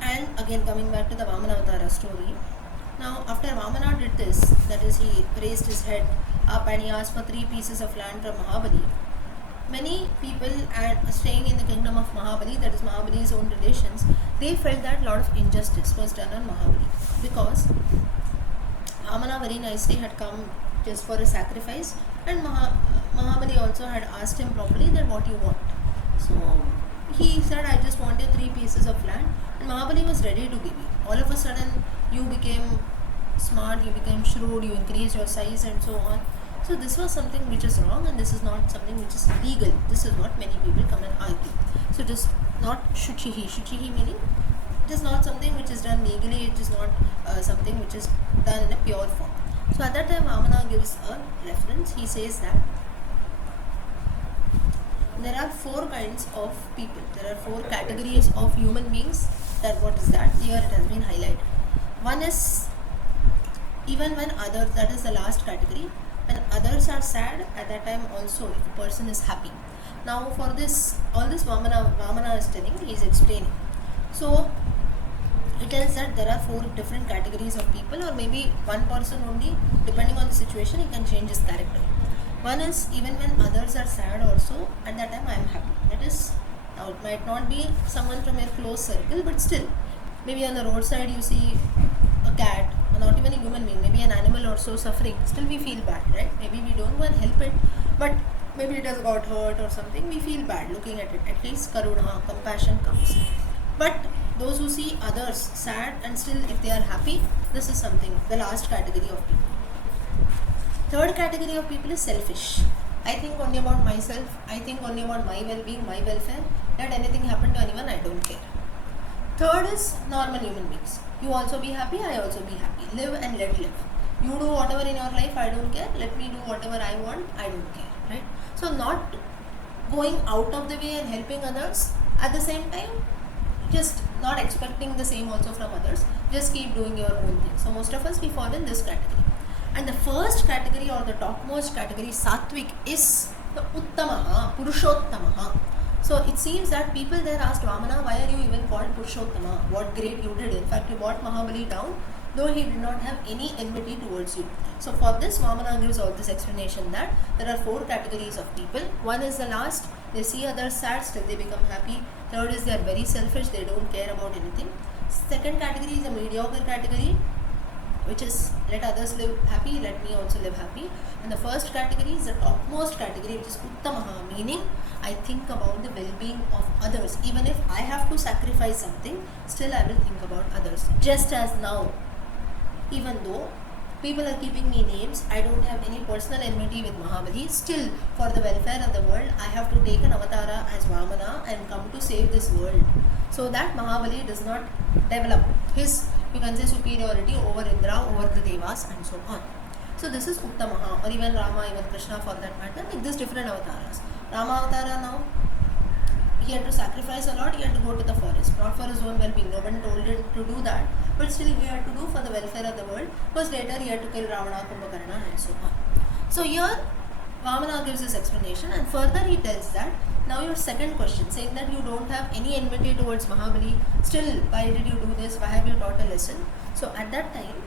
and again coming back to the Vamana Avatara story. Now, after Vamana did this, that is, he raised his head up and he asked for 3 pieces of land from Mahabali. Many people staying in the kingdom of Mahabali, that is Mahabali's own relations, they felt that a lot of injustice was done on Mahabali, because Vamana very nicely had come just for a sacrifice, and Mahabali also had asked him properly that what you want. So he said, I just want your 3 pieces of land, and Mahabali was ready to give you. All of a sudden, you became smart, you became shrewd, you increased your size, and so on. So this was something which is wrong, and this is not something which is legal. This is what many people come and argue. So it is not shuchihi. Shuchihi meaning it is not something which is done legally. It is not something which is done in a pure form. So at that time, Vamana gives a reference. He says that there are 4 kinds of people. There are 4 categories of human beings. That what is that? Here it has been highlighted. One is even when others, that is the last category, when others are sad, at that time also if a person is happy. Now for this, all this Vamana is telling, he is explaining. So it tells that there are 4 different categories of people, or maybe one person only, depending on the situation, he can change his character. One is even when others are sad also, at that time I am happy. That is, now it might not be someone from your close circle, but still, maybe on the roadside you see a cat, or not even a human being, maybe an animal or so suffering, still we feel bad, right? Maybe we don't want to help it, but maybe it has got hurt or something, we feel bad looking at it. At least karuna, compassion comes. But those who see others sad and still if they are happy, this is something, the last category of people. Third category of people is selfish. I think only about myself, I think only about my well-being, my welfare. Let anything happen to anyone, I don't care. Third is normal human beings. You also be happy, I also be happy. Live and let live. You do whatever in your life, I don't care. Let me do whatever I want, I don't care. Right? So not going out of the way and helping others, at the same time just not expecting the same also from others. Just keep doing your own thing. So most of us, we fall in this category. And the first category or the topmost category, Sattvic, is the Uttamaha, Purushottamaha. So it seems that people there asked Vamana, why are you even called Purushottama? What great you did. In fact, you brought Mahabali down, though he did not have any enmity towards you. So for this, Vamana gives all this explanation that there are 4 categories of people. One is the last, they see others sad, still they become happy. Third is they are very selfish, they don't care about anything. Second category is a mediocre category, which is let others live happy, let me also live happy. And the first category is the topmost category, which is Uttamaha, meaning I think about the well-being of others. Even if I have to sacrifice something, still I will think about others. Just as now, even though people are keeping me names, I don't have any personal enmity with Mahabali, still for the welfare of the world, I have to take an avatara as Vamana and come to save this world. So that Mahabali does not develop his, you can say, superiority over Indra, over the Devas and so on. So this is Uttamaha, or even Rama, even Krishna for that matter, like this different avatars. Rama avatara now, he had to sacrifice a lot, he had to go to the forest, not for his own well-being, no one told him to do that, but still he had to do for the welfare of the world, because later he had to kill Ravana, Kumbhakarna and so on. So here, Vamana gives this explanation, and further he tells that, now your second question, saying that you don't have any enmity towards Mahabali, still why did you do this, why have you taught a lesson? So at that time,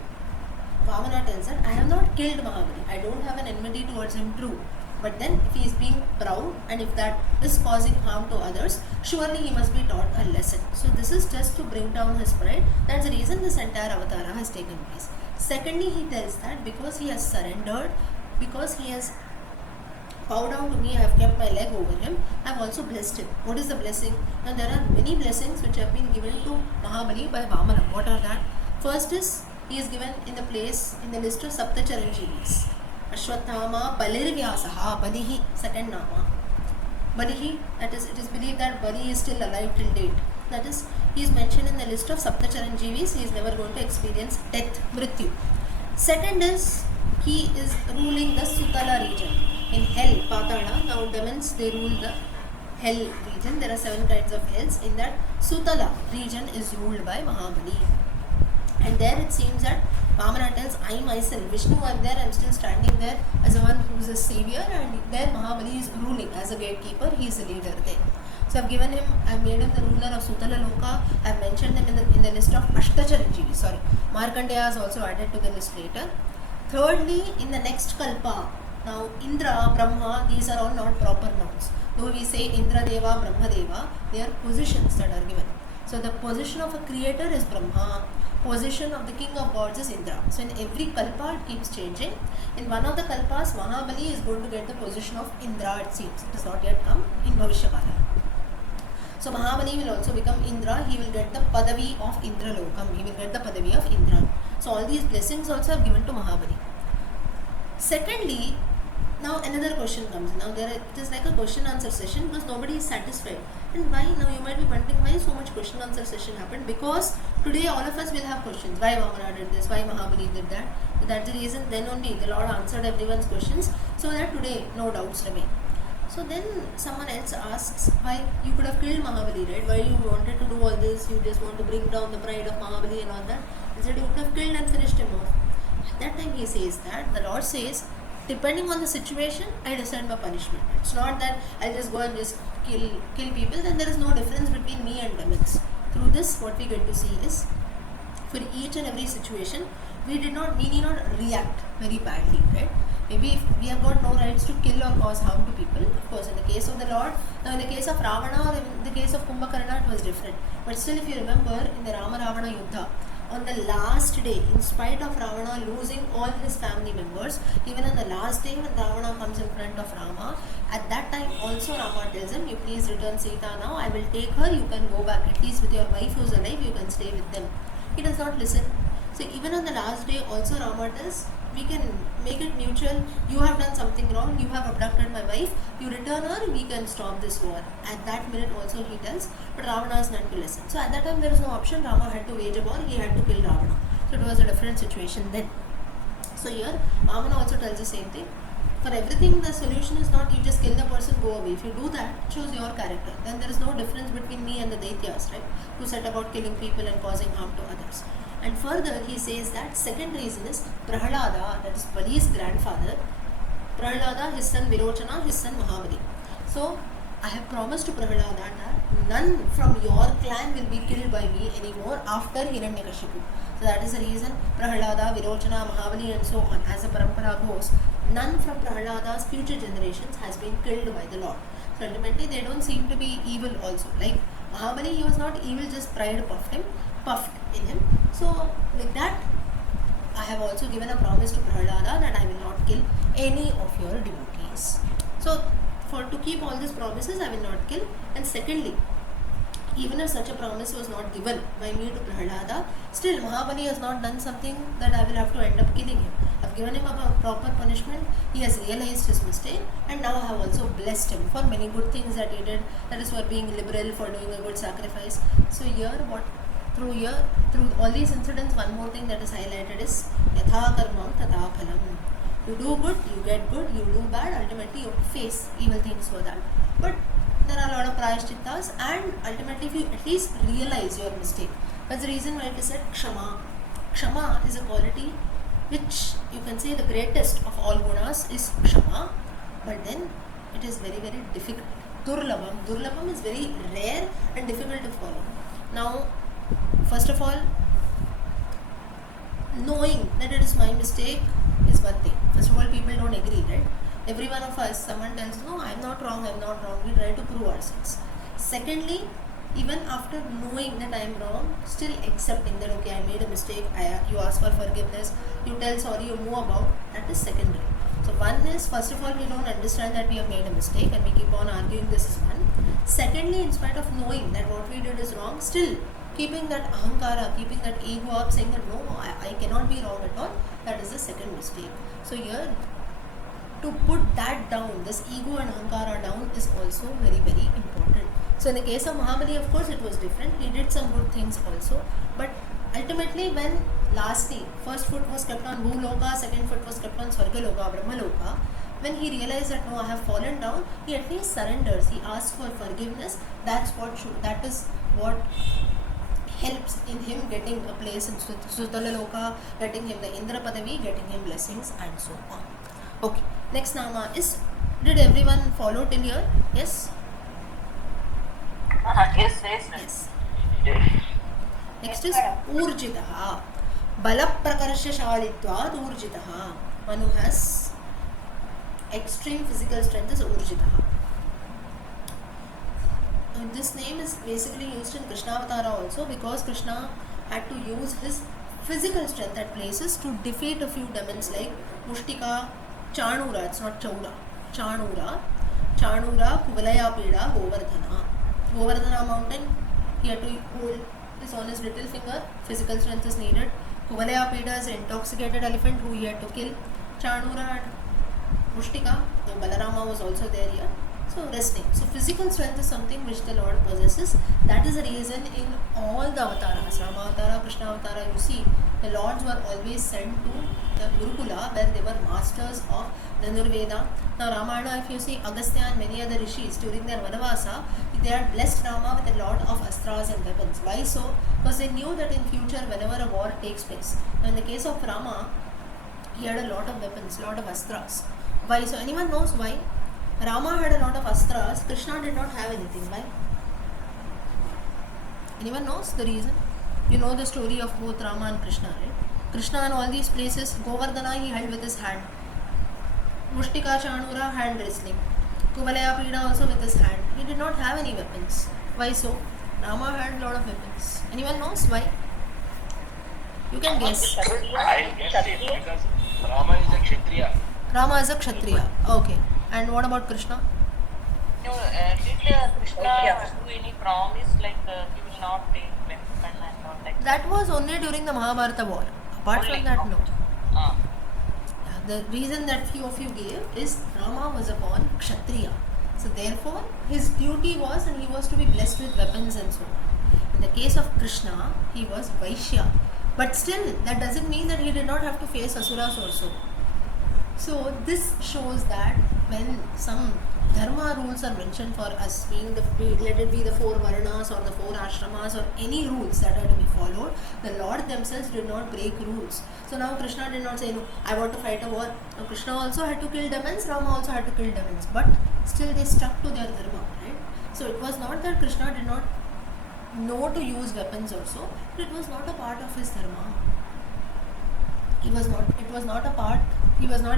Vamana tells that, I have not killed Mahabali, I don't have an enmity towards him, true. But then if he is being proud and if that is causing harm to others, surely he must be taught a lesson. So this is just to bring down his pride. That's the reason this entire avatara has taken place. Secondly, he tells that because he has surrendered, because he has bowed down to me, I have kept my leg over him, I have also blessed him. What is the blessing? Now there are many blessings which have been given to Mahabali by Vamana. What are that? First is, he is given in the place, in the list of Saptacharanjeevis. Ashwatthama Balirvyasaha, Balihi, second Nama. Balihi, that is, it is believed that Bali is still alive till date. That is, he is mentioned in the list of Saptacharanjeevis, he is never going to experience death, Mrityu. Second is, he is ruling the Sutala region. In hell, Patala, now demons, they rule the hell region. There are 7 kinds of hells. In that, Sutala region is ruled by Mahabali. And there it seems that Vamana tells, I myself, Vishnu, I am there, I am still standing there as a one who is a savior, and there Mahabali is ruling as a gatekeeper, he is a leader there. So I have given him, I have made him the ruler of Sutala Loka, I have mentioned them in the list of Ashtacharanjeevi, sorry. Markandeya is also added to the list later. Thirdly, in the next Kalpa, now Indra, Brahma, these are all not proper nouns. Though we say Indra Deva, Brahma Deva, they are positions that are given. So the position of a creator is Brahma, position of the king of gods is Indra. So in every kalpa it keeps changing. In one of the kalpas, Mahabali is going to get the position of Indra, it seems. It has not yet come in Bhavishyakala. So Mahabali will also become Indra. He will get the Padavi of Indra Lokam. He will get the Padavi of Indra. So all these blessings also are given to Mahabali. Secondly, now another question comes. Now it is like a question answer session because nobody is satisfied. And why? Now you might be wondering why so much question answer session happened. Because today all of us will have questions. Why Vamana did this? Why Mahabali did that? So that's the reason. Then only the Lord answered everyone's questions, so that today no doubts remain. So then someone else asks, why you could have killed Mahabali, right? Why you wanted to do all this? You just want to bring down the pride of Mahabali and all that. Instead you could have killed and finished him off. At that time he says that, the Lord says, depending on the situation, I decide my punishment. It's not that I'll just go and just kill people, then there is no difference between me and demons. Through this, what we get to see is, for each and every situation, we need not react very badly, right? Maybe if we have got no rights to kill or cause harm to people, of course, in the case of the Lord, now in the case of Ravana or in the case of Kumbhakarna, it was different. But still, if you remember, in the Rama-Ravana Yuddha, on the last day, in spite of Ravana losing all his family members, even on the last day when Ravana comes in front of Rama, at that time also Rama tells him, you please return Sita now, I will take her, you can go back, at least with your wife who is alive, you can stay with them. He does not listen. So even on the last day also Rama tells, we can make it mutual, you have done something wrong, you have abducted my wife, you return her, we can stop this war. At that minute also he tells, but Ravana is not to listen. So at that time there is no option, Rama had to wage a war, he had to kill Ravana. So it was a different situation then. So here Vamana also tells the same thing. For everything the solution is not you just kill the person, go away. If you do that, choose your character. Then there is no difference between me and the Daityas, right? Who set about killing people and causing harm to others. And further he says that second reason is Prahalada, that is Bali's grandfather. Prahalada, his son Virochana, his son Mahabali. So I have promised to Prahalada that none from your clan will be killed by me anymore after Hiranyakashipu. So that is the reason Prahalada, Virochana, Mahabali and so on, as the parampara goes, none from Prahalada's future generations has been killed by the Lord. So ultimately they don't seem to be evil also. Like Mahabali, he was not evil, just pride puffed in him. So with that, I have also given a promise to Prahalada that I will not kill any of your devotees. So to keep all these promises, I will not kill. And secondly, even if such a promise was not given by me to Prahalada, still Mahabali has not done something that I will have to end up killing him. I have given him a proper punishment, he has realized his mistake, and now I have also blessed him for many good things that he did, that is for being liberal, for doing a good sacrifice. So through all these incidents, one more thing that is highlighted is Yatha Karmam Tatha Phalam. You do good, you get good, you do bad, ultimately you face evil things for that. But there are a lot of prayashchittas, and ultimately if you at least realize your mistake. That's the reason why it is said Kshama. Kshama is a quality which you can say the greatest of all gunas is Kshama, but then it is very, very difficult. Durlabham is very rare and difficult to follow. Now, first of all, knowing that it is my mistake is one thing. First of all, people don't agree, right? Every one of us, someone tells, no, I'm not wrong, we try to prove ourselves. Secondly, even after knowing that I am wrong, still accepting that, okay, I made a mistake, you ask for forgiveness, you tell sorry, you move about, that is secondary. So one is, first of all, we don't understand that we have made a mistake and we keep on arguing, this is one. Secondly, in spite of knowing that what we did is wrong, still keeping that ahankara, keeping that ego up, saying that no, I cannot be wrong at all, that is the second mistake. So here, to put that down, this ego and ahankara down, is also very, very important. So in the case of Mahabali, of course, it was different. He did some good things also. But ultimately, when lastly, first foot was kept on Bhuloka, second foot was kept on Swargaloka, Brahmaloka, when he realized that no, I have fallen down, he at least surrenders. He asks for forgiveness. That is what helps in him getting a place in Sutalaloka, getting him the Indra Padavi, getting him blessings and so on. Okay, next Nama is, did everyone follow till here? Yes? Yes. Next is Urjitaha. Bala Prakarsha-shalitvad Urjitaha. One who has extreme physical strength is Urjitaha. This name is basically used in Krishna Avatara also, because Krishna had to use his physical strength at places to defeat a few demons like Mushtika, Chanura, it's not Chaura, Chanura, Kuvalaya Pida, Govardhana. Govardhana mountain, he had to hold this on his little finger. Physical strength is needed. Kuvalaya Pida is an intoxicated elephant who he had to kill. Chanura had Mushtika, though Balarama was also there here. So resting. So physical strength is something which the Lord possesses. That is the reason in all the avatars, Rama Avatara, Krishna Avatara, you see, the Lords were always sent to the Gurukula where they were masters of Dhanurveda. Now Ramayana, if you see Agastya and many other rishis during their Vanavasa, they had blessed Rama with a lot of astras and weapons. Why so? Because they knew that in future whenever a war takes place. Now in the case of Rama, he had a lot of weapons, lot of astras. Why? So anyone knows why? Rama had a lot of astras, Krishna did not have anything. Why? Anyone knows the reason? You know the story of both Rama and Krishna, right? Krishna in all these places, Govardhana he held with his hand. Mushtika Chanura, hand wrestling. Kuvalaya Pida also with his hand. He did not have any weapons. Why so? Rama had a lot of weapons. Anyone knows why? You can guess. I guess it because Rama is a Kshatriya. Rama is a Kshatriya. Okay. And what about Krishna? No, did Krishna do any promise like he will not take weapon and not like That was only during the Mahabharata war. Apart from that, no. Ah. The reason that few of you gave is Rama was upon Kshatriya. So therefore, his duty was and he was to be blessed with weapons and so on. In the case of Krishna, he was Vaishya. But still, that doesn't mean that he did not have to face Asuras also. So this shows that when some dharma rules are mentioned for us, being let it be the 4 varnas or the 4 ashramas or any rules that are to be followed, the Lord themselves did not break rules. So now Krishna did not say, no, I want to fight a war. Now Krishna also had to kill demons, Rama also had to kill demons. But still they stuck to their dharma, right? So it was not that Krishna did not know to use weapons also, but it was not a part of his dharma. He was not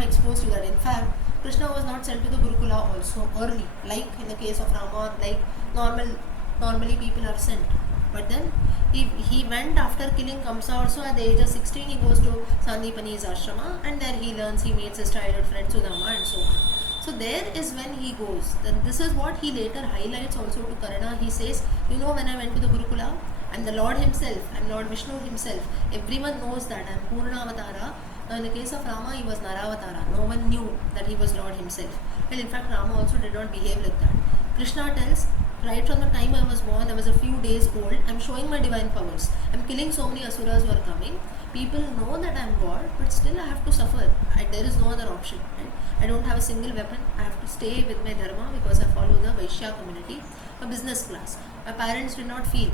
exposed to that. In fact, Krishna was not sent to the Gurukula also early, like in the case of Rama, like normally people are sent. But then he went after killing Kamsa also at the age of 16, he goes to Sandipani's ashrama and there he learns, he meets his childhood friend Sudama and so on. So there is when he goes. Then this is what he later highlights also to Karna. He says, you know, when I went to the Gurukula, I'm the Lord himself, I'm Lord Vishnu himself. Everyone knows that I'm Purna Avatara. Now in the case of Rama, he was Naravatara. No one knew that he was Lord himself. And in fact, Rama also did not behave like that. Krishna tells, right from the time I was born, I was a few days old, I'm showing my divine powers. I'm killing so many asuras who are coming. People know that I'm God, but still I have to suffer. There is no other option. Right? I don't have a single weapon. I have to stay with my dharma because I follow the Vaishya community, a business class. My parents did not feel.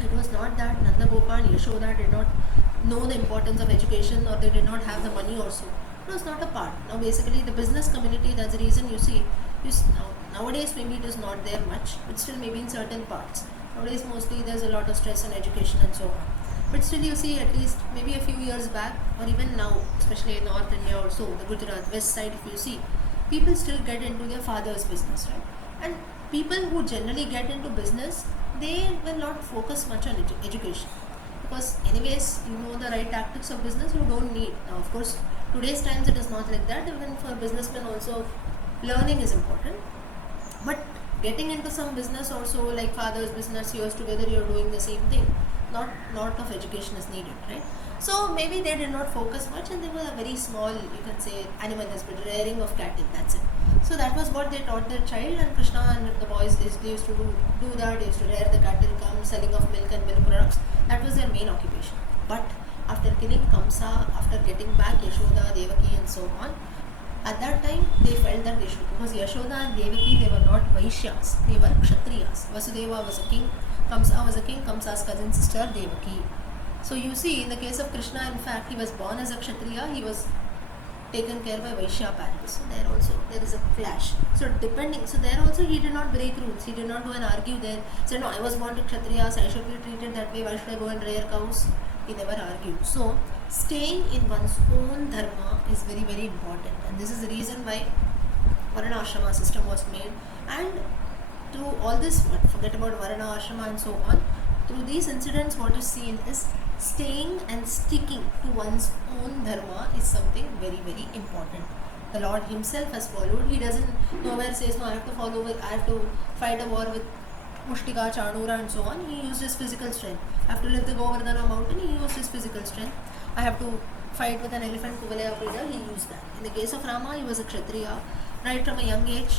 It was not that Nanda Gopal and Yashoda did not know the importance of education or they did not have the money also. It was not a part. Now basically the business community, that's the reason you see, nowadays maybe it is not there much, but still maybe in certain parts. Nowadays mostly there's a lot of stress on education and so on. But still you see at least maybe a few years back or even now, especially in North India or so, the Gujarat, West side if you see, people still get into their father's business, right? And people who generally get into business, they will not focus much on education. Because anyways, you know the right tactics of business, you don't need. Now of course, today's times it is not like that. Even for businessmen also, learning is important. But getting into some business also, like father's business, years together you're doing the same thing. Not of education is needed, right? So maybe they did not focus much and they were a very small, you can say, animal husband, rearing of cattle, that's it. So that was what they taught their child, and Krishna and the boys, they used to do that, they used to rear the cattle, come selling of milk and milk products. That was their main occupation. But after killing Kamsa, after getting back Yashoda, Devaki and so on, at that time they felt that they should, because Yashoda and Devaki, they were not Vaishyas, they were Kshatriyas. Vasudeva was a king, Kamsa was a king, Kamsa's cousin sister Devaki. So you see, in the case of Krishna, in fact, he was born as a Kshatriya, he was taken care by Vaishya parents. So there also, there is a clash. So depending, so there also he did not break rules, he did not go and argue there. He said, no, I was born to Kshatriyas, I should be treated that way, why should I go and rear cows? He never argued. So staying in one's own dharma is very, very important. And this is the reason why Varna Ashrama system was made. And through all this, forget about Varna Ashrama and so on, through these incidents what is seen is staying and sticking to one's own dharma is something very, very important. The Lord himself has followed. He doesn't nowhere says, no, I have to follow with, I have to fight a war with Mushtika, Chanura and so on, he used his physical strength. I have to lift the Govardhana mountain, he used his physical strength. I have to fight with an elephant, Kuvalaya Puja, he used that. In the case of Rama, he was a Kshatriya. Right from a young age,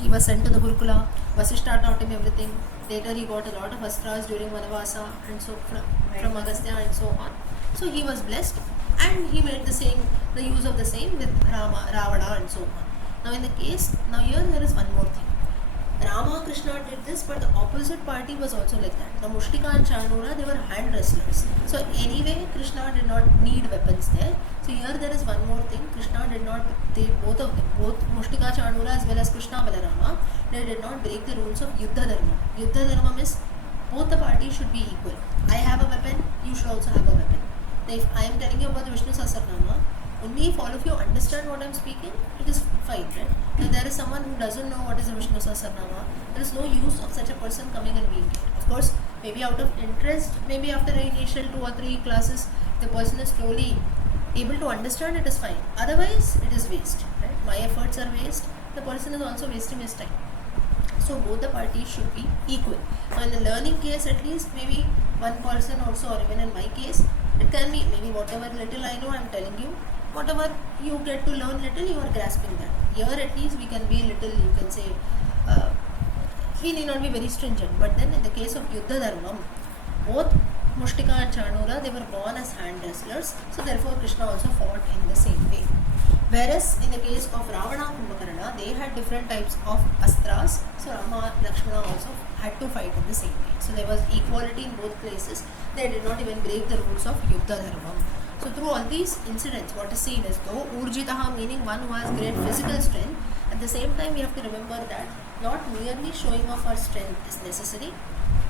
he was sent to the Gurukula. Vasishtha taught him everything. Later he got a lot of astras during Vanavasa and so from Agastya and so on. So he was blessed and he made the use of the same with Ravana and so on. Now here there is one more thing. Rama, Krishna did this, but the opposite party was also like that. The Mushtika and Chanura, they were hand wrestlers. So anyway, Krishna did not need weapons there. So here there is one more thing. Krishna did not, both Mushtika Chanura as well as Krishna Balarama, they did not break the rules of Yuddha Dharma. Yuddha Dharma means both the parties should be equal. I have a weapon, you should also have a weapon. Now if I am telling you about the Vishnu Sahasranama, only if all of you understand what I am speaking, it is fine, right? If there is someone who doesn't know what is the Vishnu Sahasranama, there is no use of such a person coming and being here. Of course, maybe out of interest, maybe after the initial 2 or 3 classes, the person is slowly able to understand, it is fine. Otherwise, it is waste, right? My efforts are waste, the person is also wasting his time. So both the parties should be equal. Now in the learning case at least, maybe one person also, or even in my case, it can be maybe whatever little I know I am telling you, whatever you get to learn little, you are grasping that. Here at least we can be little, you can say, he need not be very stringent. But then in the case of Yuddha Dharma, both Mushtika and Chanura, they were born as hand wrestlers. So therefore Krishna also fought in the same way. Whereas in the case of Ravana and Kumbhakarna, they had different types of astras. So Rama, Lakshmana also had to fight in the same way. So there was equality in both places. They did not even break the rules of Yuddha Dharma. So through all these incidents, what is seen is though Urjitaha, meaning one who has great physical strength, at the same time we have to remember that not merely showing off our strength is necessary.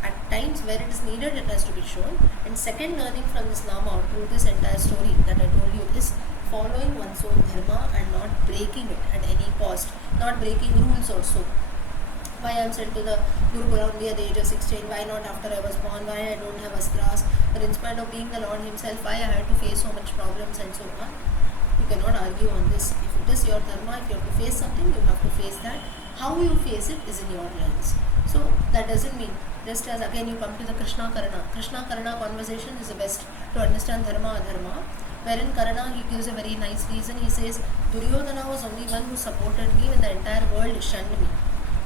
At times where it is needed, it has to be shown. And second learning from this Nama through this entire story that I told you is following one's own dharma and not breaking it at any cost, not breaking rules also. Why I am sent to the Gurukula only at the age of 16, why not after I was born, why I don't have astras, but in spite of being the Lord himself, why I had to face so much problems and so on. You cannot argue on this. If it is your dharma, if you have to face something, you have to face that. How you face it is in your lens. So that doesn't mean, just as again you come to the Krishna Karna conversation is the best to understand dharma adharma, wherein Karna, he gives a very nice reason. He says, Duryodhana was only one who supported me when the entire world shunned me.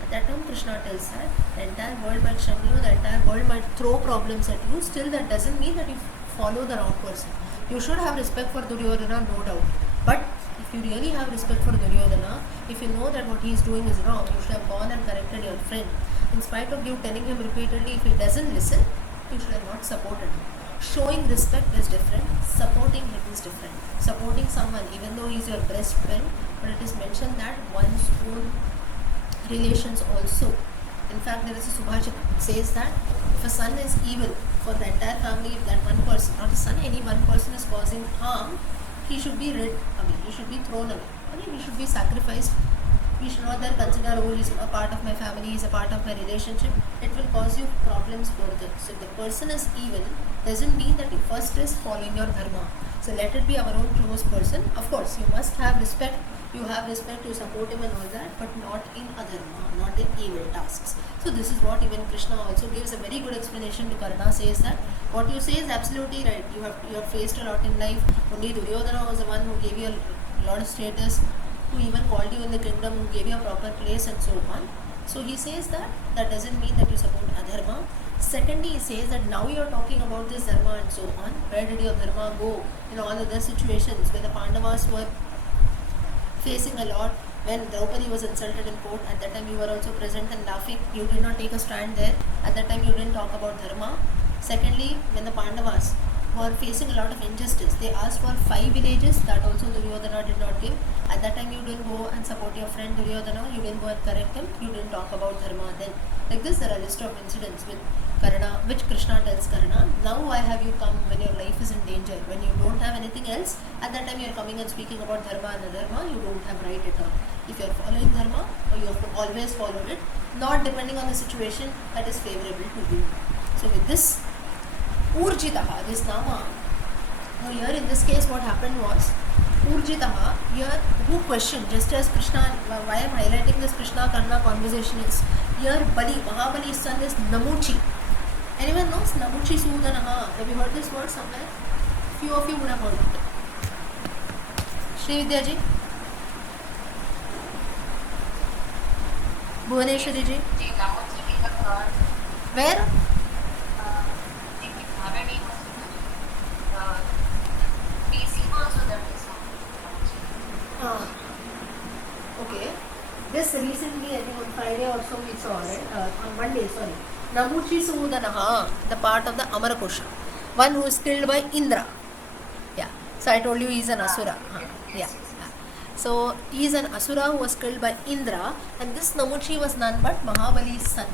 At that time Krishna tells that the entire world might shun you, the entire world might throw problems at you, still that doesn't mean that you follow the wrong person. You should have respect for Duryodhana, no doubt. But if you really have respect for Duryodhana, if you know that what he is doing is wrong, you should have gone and corrected your friend. In spite of you telling him repeatedly, if he doesn't listen, you should have not supported him. Showing respect is different, supporting him is different. Supporting someone, even though he is your best friend, but it is mentioned that one's own relations also. In fact, there is a Subhashit that says that if a son is evil for the entire family, if that one person, not a son, any one person is causing harm, he should be rid away, he should be thrown away, he should be sacrificed. We should not then consider, oh, he is a part of my family, he is a part of my relationship. It will cause you problems further. So if the person is evil, doesn't mean that he first is following your dharma. So let it be our own close person. Of course, you must have respect. You have respect to support him and all that, but not in adharma, not in evil tasks. So this is what even Krishna also gives a very good explanation to Karna. Says that what you say is absolutely right. You have faced a lot in life. Only Duryodhana was the one who gave you a lot of status, who even called you in the kingdom, who gave you a proper place and so on. So he says that doesn't mean that you support adharma. Secondly, he says that now you are talking about this dharma and so on. Where did your dharma go in all other situations where the Pandavas were facing a lot? When Draupadi was insulted in court, at that time you were also present and laughing. You did not take a stand there. At that time you didn't talk about dharma. Secondly, when the Pandavas were facing a lot of injustice, they asked for 5 villages, that also Duryodhana did not give. At that time you didn't go and support your friend Duryodhana, you didn't go and correct him, you didn't talk about dharma then. Like this, there are a list of incidents with Karna, which Krishna tells Karna, now why have you come when your life is in danger, when you don't have anything else? At that time you are coming and speaking about dharma and adharma, you don't have right at all. If you are following dharma, or you have to always follow it, not depending on the situation that is favorable to you. So with this Urjitaha, this Nama, now here in this case what happened was, Urjitaha, here who questioned, just as Krishna, why I am highlighting this Krishna Karna conversation is, Here Bali, Mahabali's son is Namuchi. Anyone knows Namuchi Sudanaha? Have you heard this word somewhere? Few of you would have heard it. Srividya ji, Bhuvaneshwari ji, where? Okay. This recently, I think on Friday or so we saw it. On Monday, sorry. Namuchi Sudanaha, the part of the Amarakosha. One who is killed by Indra. Yeah. So I told you he is an Asura. Yeah. So he is an Asura who was killed by Indra, and this Namuchi was none but Mahabali's son.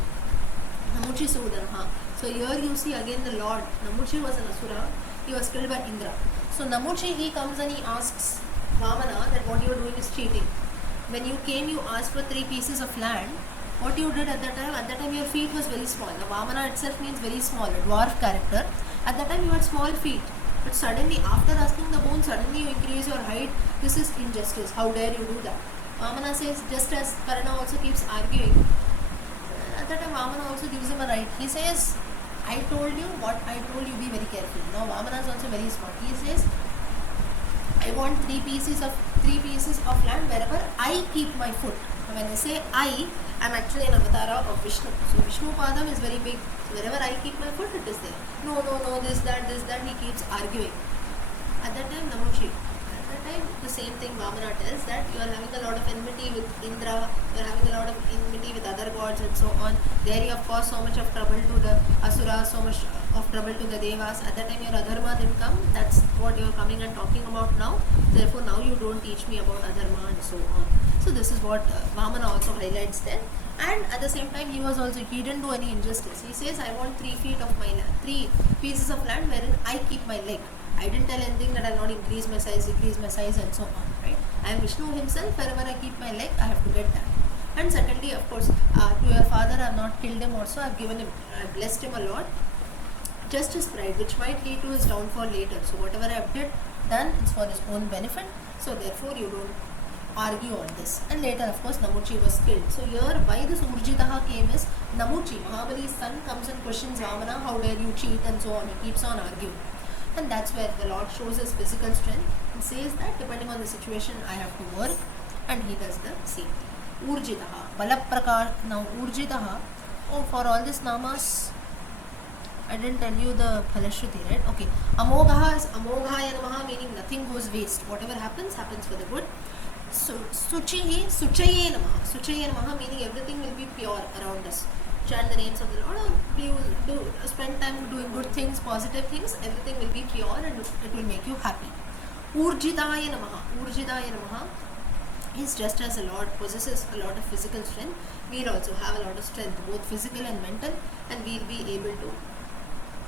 Namuchi Sudanaha. So here you see again the Lord. Namuchi was an Asura. He was killed by Indra. So Namuchi, he comes and he asks Vamana that what you are doing is cheating. When you came, you asked for 3 pieces of land. What you did at that time your feet was very small. The Vamana itself means very small, a dwarf character. At that time you had small feet. But suddenly, after asking the boon, suddenly you increase your height. This is injustice. How dare you do that? Vamana says, just as Karna also keeps arguing, at that time Vamana also gives him a right. He says, I told you what I told you, be very careful. Now Vamana is also very smart. He says, I want 3 pieces of land wherever I keep my foot. When I say I am actually an avatar of Vishnu. So Vishnu Padam is very big. So wherever I keep my foot, it is there. No, this, that, he keeps arguing. At that time, Namuchi, at that time, the same thing Vamana tells, that you are having a lot of enmity with Indra, you are having a lot of enmity with other gods and so on. There you have caused so much of trouble to the Asuras, so much of trouble to the Devas. At that time your Adharma didn't come. That's what you are coming and talking about now. Therefore now you don't teach me about Adharma and so on. So this is what Vamana also highlights there. And at the same time he didn't do any injustice. He says, I want 3 feet of my land, 3 pieces of land wherein I keep my leg. I didn't tell anything that I'll not increase my size, decrease my size and so on, right? I am Vishnu himself, wherever I keep my leg, I have to get that. And secondly, of course, to your father I have not killed him also, I have given him, I have blessed him a lot. Just his pride, which might lead to his downfall later. So whatever I have done, it's for his own benefit. So therefore you don't argue on this. And later, of course, Namuchi was killed. So here, why this Urjitaha came is, Namuchi, Mahabali's son, comes and questions Vamana, how dare you cheat and so on. He keeps on arguing. And that's where the Lord shows his physical strength and says that depending on the situation, I have to work, and he does the same. Urjitaha, Balaprakar. Now Urjitaha, for all these namas, I didn't tell you the Phalashruti, right? Okay. Amogaha is Amoghaya Namaha, meaning nothing goes waste. Whatever happens, happens for the good. So Suchihi, Suchaye Namaha. Suchaye Namaha, meaning everything will be pure around us. Chant the names of the Lord, or we will spend time doing good things, positive things, everything will be pure and it will make you happy. Urjitaya Namaha. Urjitaya Namaha is just as the Lord possesses a lot of physical strength, we will also have a lot of strength, both physical and mental, and we will be able to,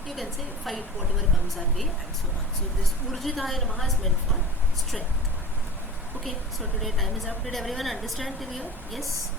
you can say, fight whatever comes our way and so on. So this Urjitaya Namaha is meant for strength. Okay, so today time is up. Did everyone understand till here? Yes?